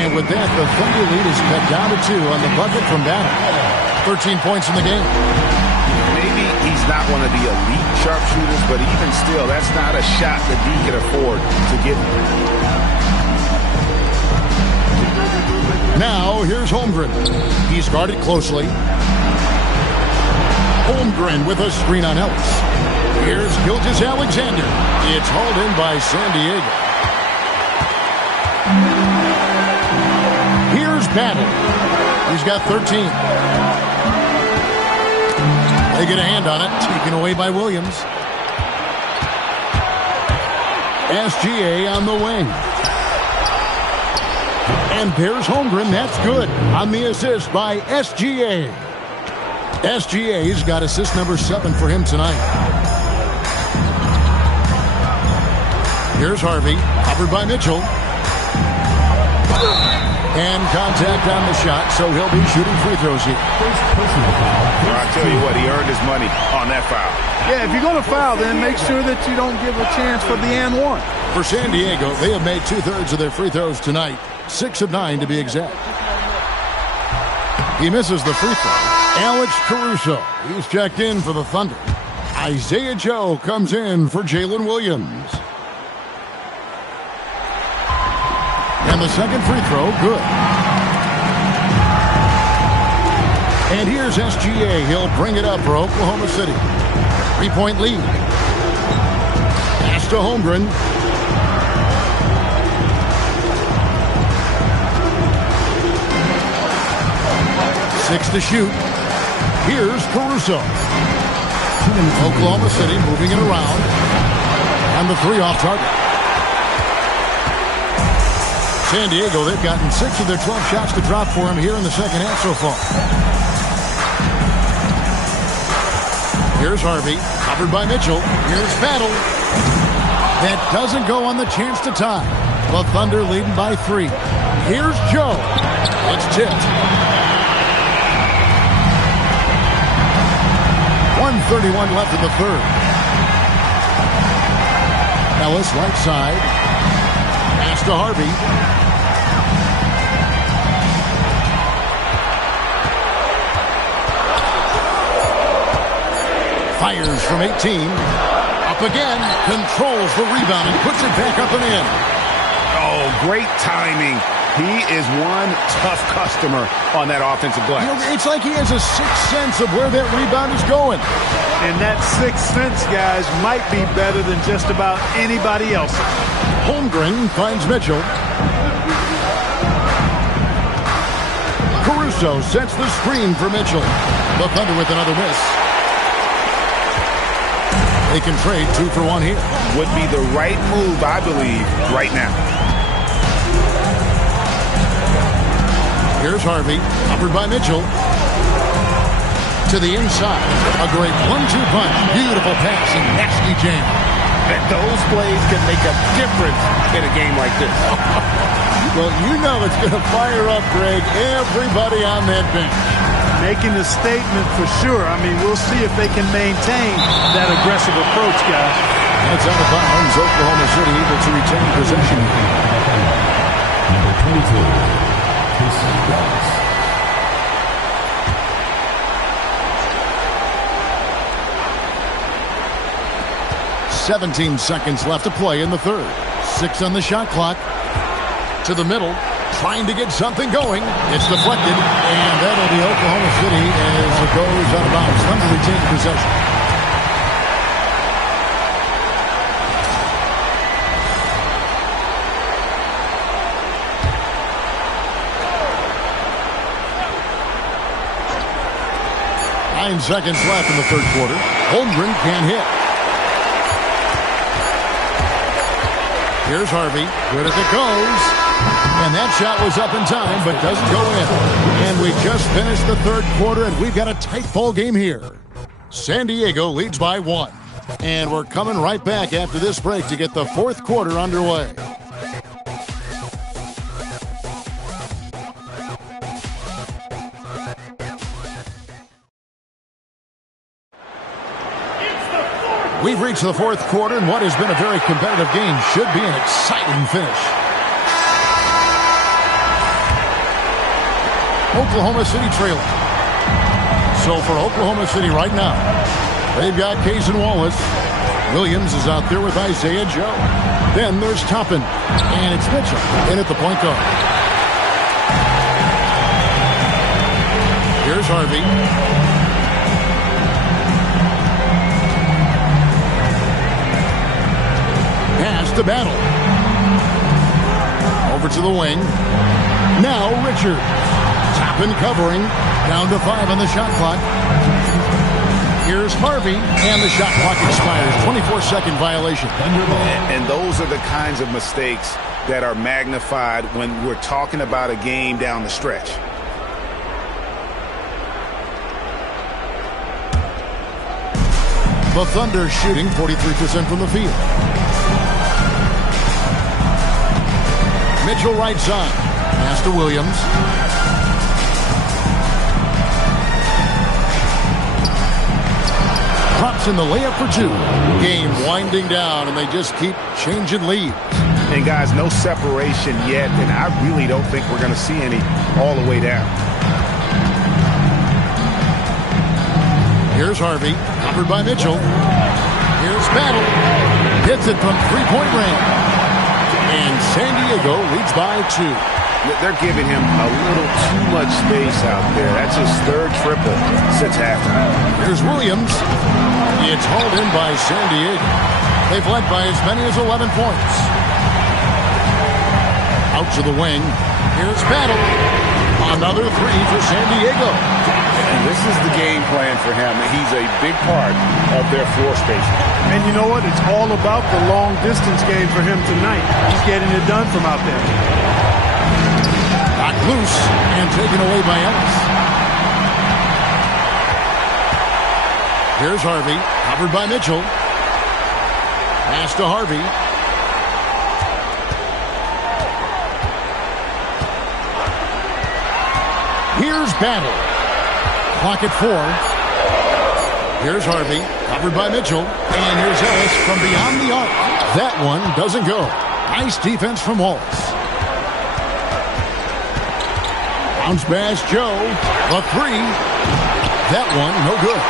and with that, the Thunder lead is cut down to 2 on the bucket from Battle. 13 points in the game. Maybe he's not one of the elite sharpshooters, but even still, that's not a shot that he can afford to give. Now, here's Holmgren. He's guarded closely. Holmgren with a screen on Ellis. Here's Gilgeous-Alexander. It's hauled in by San Diego. Here's Battle. He's got 13. They get a hand on it. Taken away by Williams. SGA on the wing. And there's Holmgren. That's good on the assist by SGA. SGA's got assist number 7 for him tonight. Here's Harvey. Covered by Mitchell. And contact on the shot, so he'll be shooting free throws here. I tell you what, he earned his money on that foul. Yeah, if you're going to foul, then make sure that you don't give a chance for the and one. For San Diego, they have made 2/3 of their free throws tonight. 6 of 9 to be exact. He misses the free throw. Alex Caruso, he's checked in for the Thunder. Isaiah Joe comes in for Jalen Williams. And the second free throw, good. And here's SGA. He'll bring it up for Oklahoma City. 3-point lead. Pass to Holmgren. Six to shoot. Here's Caruso. Oklahoma City moving it around. And the 3 off target. San Diego, they've gotten 6 of their 12 shots to drop for him here in the second half so far. Here's Harvey, covered by Mitchell. Here's Battle. That doesn't go on the chance to tie. The Thunder leading by 3. Here's Joe. It's tipped. 1:31 left in the third. Ellis right side. Pass to Harvey. Fires from 18. Up again. Controls the rebound and puts it back up and in. Oh, great timing. He is one tough customer on that offensive glass. You know, it's like he has a sixth sense of where that rebound is going. And that sixth sense, guys, might be better than just about anybody else. Holmgren finds Mitchell. Russo sets the screen for Mitchell. The Thunder with another miss. They can trade 2 for 1 here. Would be the right move, I believe, right now. Here's Harvey, covered by Mitchell. To the inside. A great 1-2 punch. Beautiful pass and nasty jam. And those plays can make a difference in a game like this. Well, you know it's going to fire up, Greg, everybody on that bench. Making a statement for sure. I mean, we'll see if they can maintain that aggressive approach, guys. That's out of bounds. Oklahoma City able to retain possession. Number 22, Casey Wallace. 17 seconds left to play in the third. 6 on the shot clock. To the middle, trying to get something going. It's deflected, and that'll be Oklahoma City as it goes out of bounds. Thunder retain possession. Nine seconds left in the third quarter. Holmgren can't hit. Here's Harvey. Good as it goes. And that shot was up in time, but doesn't go in. And we just finished the third quarter, and we've got a tight ball game here. San Diego leads by 1. And we're coming right back after this break to get the fourth quarter underway. We've reached the fourth quarter, and what has been a very competitive game should be an exciting finish. Oklahoma City trailing. So for Oklahoma City right now, they've got Kaysen Wallace. Williams is out there with Isaiah Joe. Then there's Toppin, and it's Mitchell in at the point guard. Here's Harvey. To battle. Over to the wing. Now Richard. Toppin covering. Down to 5 on the shot clock. Here's Harvey. And the shot clock expires. 24-second violation. And those are the kinds of mistakes that are magnified when we're talking about a game down the stretch. The Thunder shooting 43% from the field. Mitchell right side. Pass to Williams. Drops in the layup for 2. Game winding down, and they just keep changing leads. And guys, no separation yet, and I really don't think we're going to see any all the way down. Here's Harvey, covered by Mitchell. Here's Battle. Hits it from three-point range. And San Diego leads by 2. They're giving him a little too much space out there. That's his third triple since halftime. Here's Williams. It's hauled in by San Diego. They've led by as many as 11 points. Out to the wing. Here's Battle. Another 3 for San Diego. And this is the game plan for him. He's a big part of their floor spacing. And you know what? It's all about the long-distance game for him tonight. He's getting it done from out there. Knocked loose and taken away by Ellis. Here's Harvey, covered by Mitchell. Pass to Harvey. Here's Battle. Clock at 4. Here's Harvey, covered by Mitchell. And here's Ellis from beyond the arc. That one doesn't go. Nice defense from Wallace. Bounce pass Joe. The 3. That one, no good.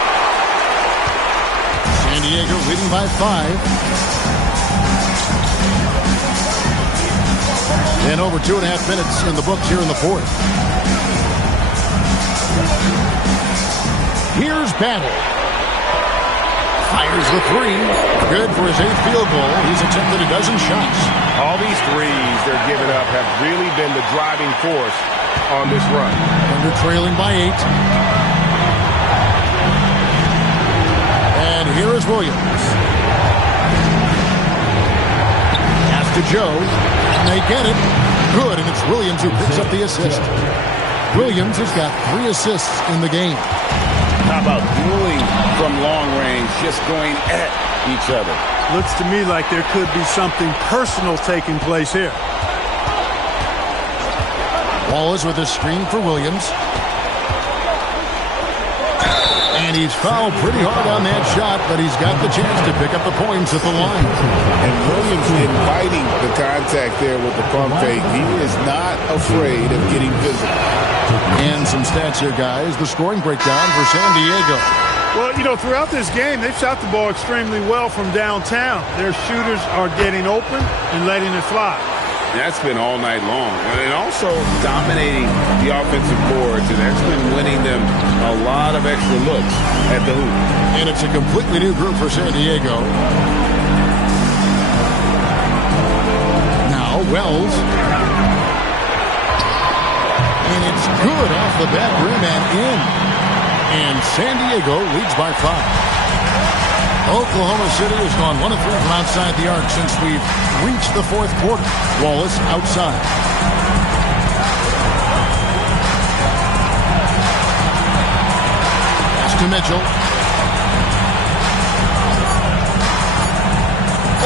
San Diego leading by 5. And over 2.5 minutes in the books here in the fourth. Here's Battle. Fires the 3. Good for his 8th field goal. He's attempted a dozen shots. All these threes they're giving up have really been the driving force on this run. Thunder trailing by 8. And here is Williams. Pass to Joe. And they get it. Good, and it's Williams who picks up the assist. Williams has got 3 assists in the game. How about dueling from long range, just going at each other? Looks to me like there could be something personal taking place here. Wallace with a screen for Williams. And he's fouled pretty hard on that shot, but he's got the chance to pick up the points at the line. And Williams inviting the contact there with the pump fake. He is not afraid of getting physical. And some stats here, guys. The scoring breakdown for San Diego. Well, you know, throughout this game, they've shot the ball extremely well from downtown. Their shooters are getting open and letting it fly. That's been all night long. And also dominating the offensive boards, and that's been winning them a lot of extra looks at the hoop. And it's a completely new group for San Diego. Now, Wells. And it's good off the back rim and in. And San Diego leads by 5. Oklahoma City has gone 1 of 3 from outside the arc since we've reached the 4th quarter. Wallace outside. Pass to Mitchell.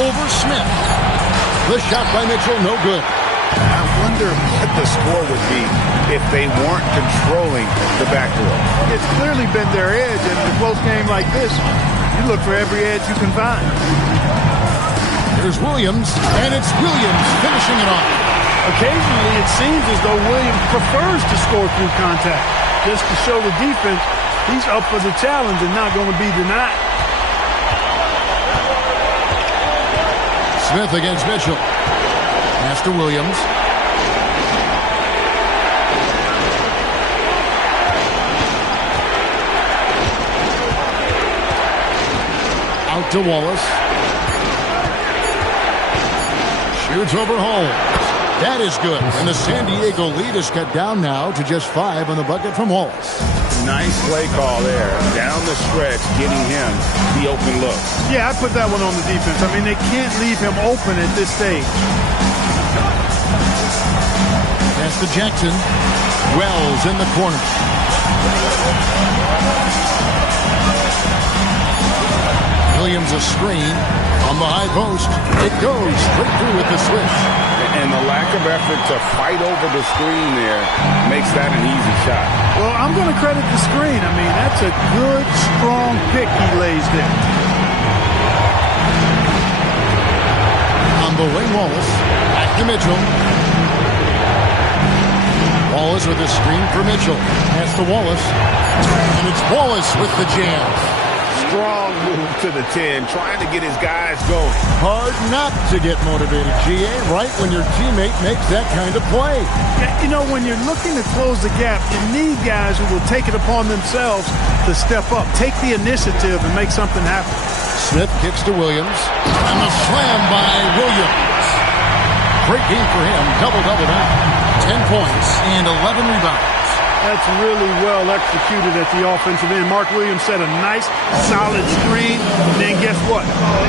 Over Smith. The shot by Mitchell, no good. I wonder what the score would be if they weren't controlling the backdoor. It's clearly been their edge, and in a close game like this, you look for every edge you can find. Here's Williams, and it's Williams finishing it off. Occasionally, it seems as though Williams prefers to score through contact. Just to show the defense he's up for the challenge and not going to be denied. Smith against Mitchell. Pass to Williams. Out to Wallace. Shoots over Holmes. That is good. And the San Diego lead is cut down now to just 5 on the bucket from Wallace. Nice play call there. Down the stretch, getting him the open look. Yeah, I put that one on the defense. I mean, they can't leave him open at this stage. Pass to Jackson. Wells in the corner. Williams a screen on the high post. It goes straight through with the switch. And the lack of effort to fight over the screen there makes that an easy shot. Well, I'm going to credit the screen. I mean, that's a good, strong pick he lays there. On the wing, Wallace. Back to Mitchell. Wallace with a screen for Mitchell. Pass to Wallace. And it's Wallace with the jam. Strong move to the 10, trying to get his guys going. Hard not to get motivated, GA, right when your teammate makes that kind of play. Yeah, you know, when you're looking to close the gap, you need guys who will take it upon themselves to step up, take the initiative, and make something happen. Smith kicks to Williams. And the slam by Williams. Great game for him. Double-double now. 10 points and 11 rebounds. That's really well executed at the offensive end. Mark Williams set a nice, solid screen. And then guess what?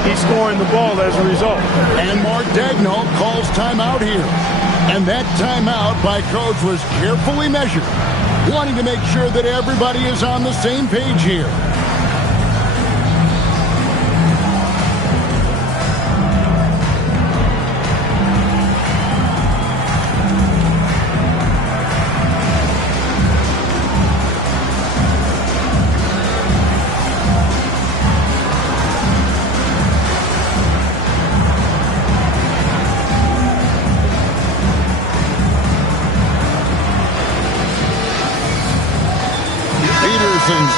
He's scoring the ball as a result. And Mark Daigneault calls timeout here. And that timeout by Coach was carefully measured, wanting to make sure that everybody is on the same page here.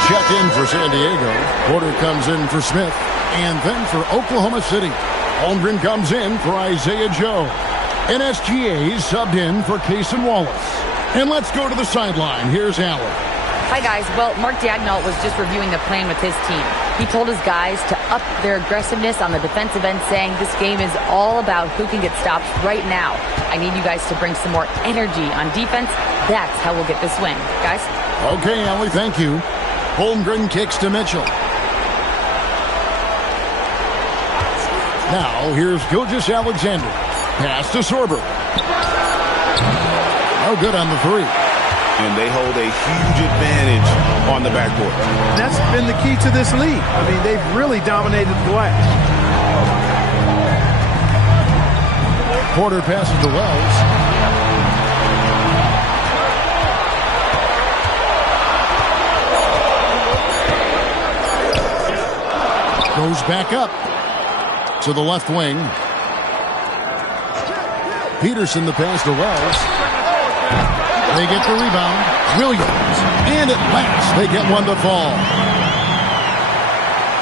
Checked in for San Diego. Porter comes in for Smith. And then for Oklahoma City, Holmgren comes in for Isaiah Joe. And SGA subbed in for Cason Wallace. And let's go to the sideline. Here's Allen. Hi, guys. Well, Mark Daigneault was just reviewing the plan with his team. He told his guys to up their aggressiveness on the defensive end, saying this game is all about who can get stops right now. I need you guys to bring some more energy on defense That's how we'll get this win. Guys? Okay, Allie, thank you. Holmgren kicks to Mitchell. Now, here's Gilgeous-Alexander. Pass to Sorber. No good on the three. And they hold a huge advantage on the backboard. That's been the key to this league. I mean, they've really dominated the glass. Porter passes to Wells. Goes back up to the left wing. Peterson the pass to Wells. They get the rebound. Williams. And at last, they get one to fall.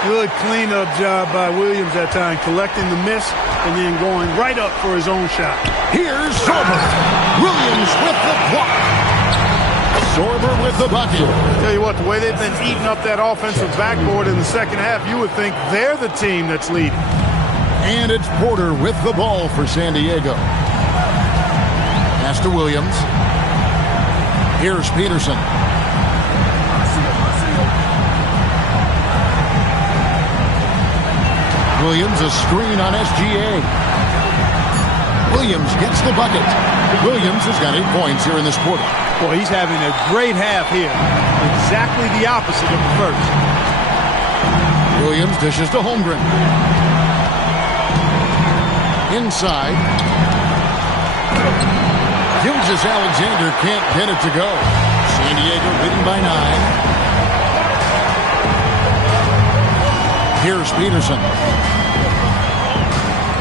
Good cleanup job by Williams that time, collecting the miss and then going right up for his own shot. Here's Sorber. Williams with the block. Sorber with the bucket. Tell you what, the way they've been eating up that offensive backboard in the second half, you would think they're the team that's leading. And it's Porter with the ball for San Diego. Pass to Williams. Here's Peterson. Williams, a screen on SGA. Williams gets the bucket. Williams has got 8 points here in this quarter. Well, he's having a great half here. Exactly the opposite of the first. Williams dishes to Holmgren. Inside. Gilgeous-Alexander can't get it to go. San Diego leading by 9. Here's Peterson.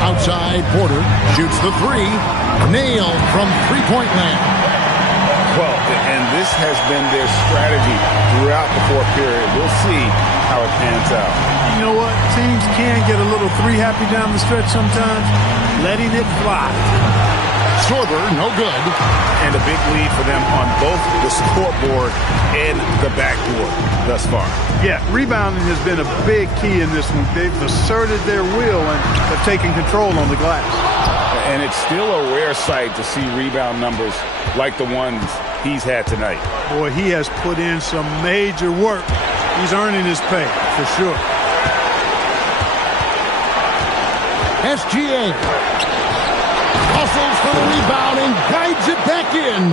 Outside, Porter shoots the three. Nailed from three-point land. Well, and this has been their strategy throughout the fourth period. We'll see how it pans out. You know what? Teams can get a little three-happy down the stretch sometimes. Letting it fly. Sorber, no good. And a big lead for them on both the scoreboard and the backboard thus far. Yeah, rebounding has been a big key in this one. They've asserted their will and have taken control on the glass. And it's still a rare sight to see rebound numbers like the ones he's had tonight. Boy, he has put in some major work. He's earning his pay, for sure. SGA hustles for the rebound and guides it back in.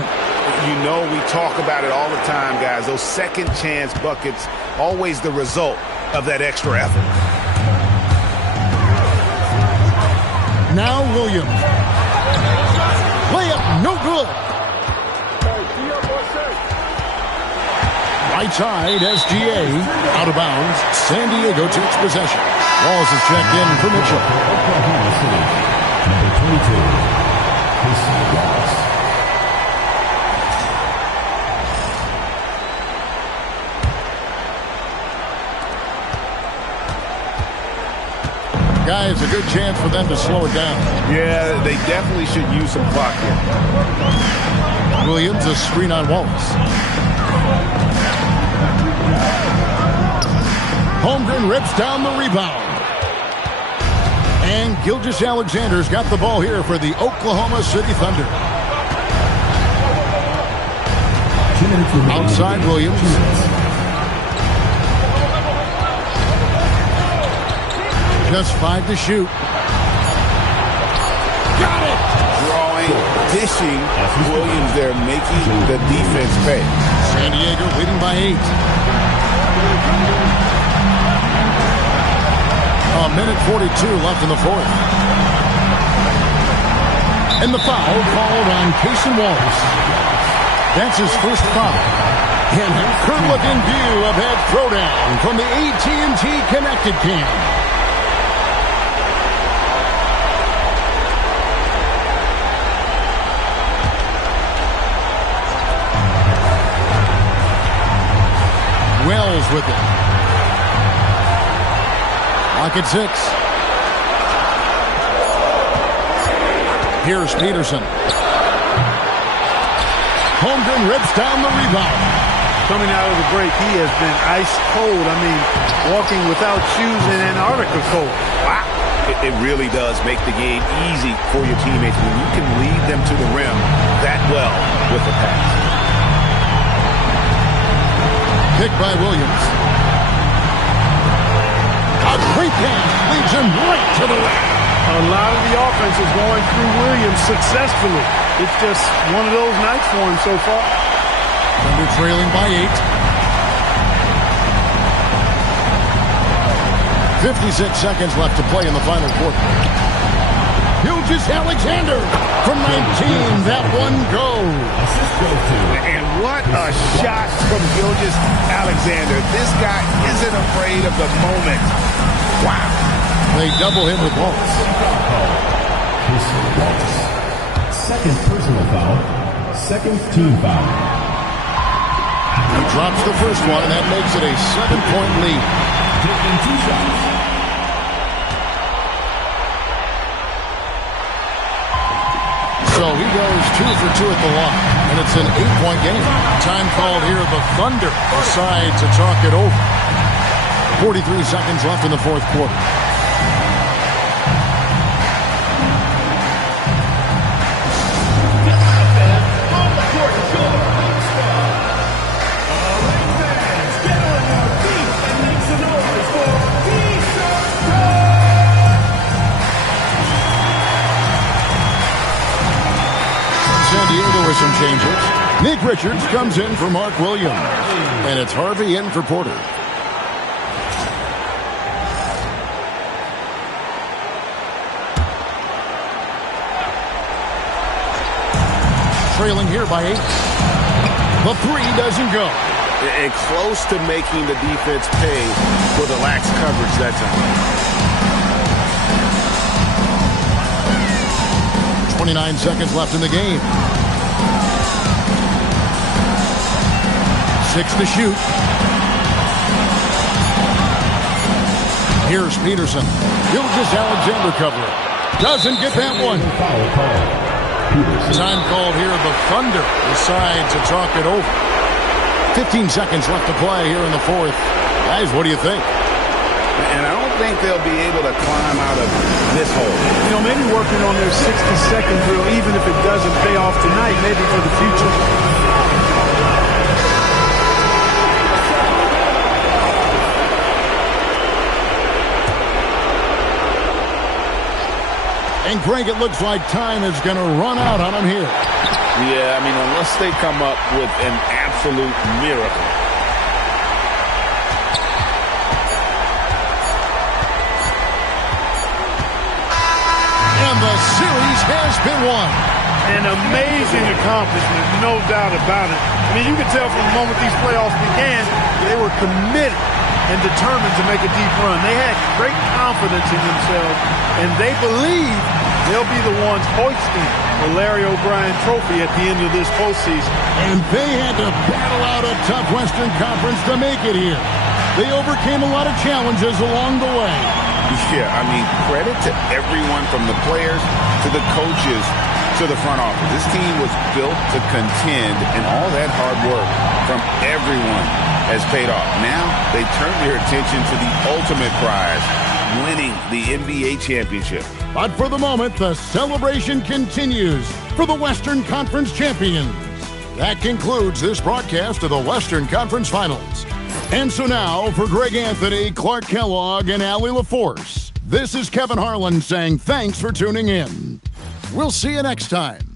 You know, we talk about it all the time, guys. Those second chance buckets, always the result of that extra effort. Now Williams. Layup, no good. Right side, SGA. Out of bounds. San Diego takes possession. Walls is checked in for Mitchell. Oklahoma City, number 22, Chris Wallace. Guys, a good chance for them to slow it down. Yeah, they definitely should use some clock here. Williams, a screen on Wallace. Holmgren rips down the rebound. And Gilgeous-Alexander's got the ball here for the Oklahoma City Thunder. Outside Williams. Just 5 to shoot. Got it! Drawing, dishing. Williams there making the defense pay. San Diego leading by 8. A minute 42 left in the fourth. And the foul called on Cason Wallace. That's his first foul. And a good-looking view of that throwdown from the AT&T Connected Cam. Wells with it. Lock at 6. Here's Peterson. Holmgren rips down the rebound. Coming out of the break, he has been ice cold. I mean, walking without shoes in Antarctica cold. Wow. It really does make the game easy for your teammates when you can lead them to the rim that well with the pass. pick by Williams. A great pass leads him right to the rack. A lot of the offense is going through Williams successfully. It's just one of those nights for him so far. Thunder trailing by 8. 56 seconds left to play in the final quarter. Gilgeous-Alexander from 19. That one goes. And what a shot from Gilgeous-Alexander. This guy isn't afraid of the moment. Wow. They double him with Waltz. Second personal foul. Second team foul. He drops the first one, and that makes it a 7-point lead. Taking 2 shots. So he goes 2 for 2 at the line, and it's an 8-point game. Time called here. The Thunder decide to talk it over. 43 seconds left in the fourth quarter. Some changes. Nick Richards comes in for Mark Williams. And it's Harvey in for Porter. Trailing here by 8. The three doesn't go. And close to making the defense pay for the lax coverage that time. 29 seconds left in the game. 6 to shoot. Here's Peterson. Gilgeous-Alexander covering. Doesn't get that one. Time called here. The Thunder decide to talk it over. 15 seconds left to play here in the fourth. Guys, what do you think? And I don't think they'll be able to climb out of this hole. You know, maybe working on their 60-second drill, even if it doesn't pay off tonight, maybe for the future. And Greg, it looks like time is going to run out on him here. Yeah, I mean, unless they come up with an absolute miracle. And the series has been won. An amazing accomplishment, no doubt about it. I mean, you can tell from the moment these playoffs began, they were committed and determined to make a deep run. They had great confidence in themselves, and they believe they'll be the ones hoisting the Larry O'Brien Trophy at the end of this postseason. And they had to battle out a tough Western Conference to make it here. They overcame a lot of challenges along the way. Yeah, I mean, credit to everyone from the players to the coaches to the front office. This team was built to contend, and all that hard work from everyone has paid off. Now they turn their attention to the ultimate prize, winning the NBA championship. But for the moment, the celebration continues for the Western Conference champions. That concludes this broadcast of the Western Conference Finals. And so now, for Greg Anthony, Clark Kellogg, and Allie LaForce, this is Kevin Harlan saying thanks for tuning in. We'll see you next time.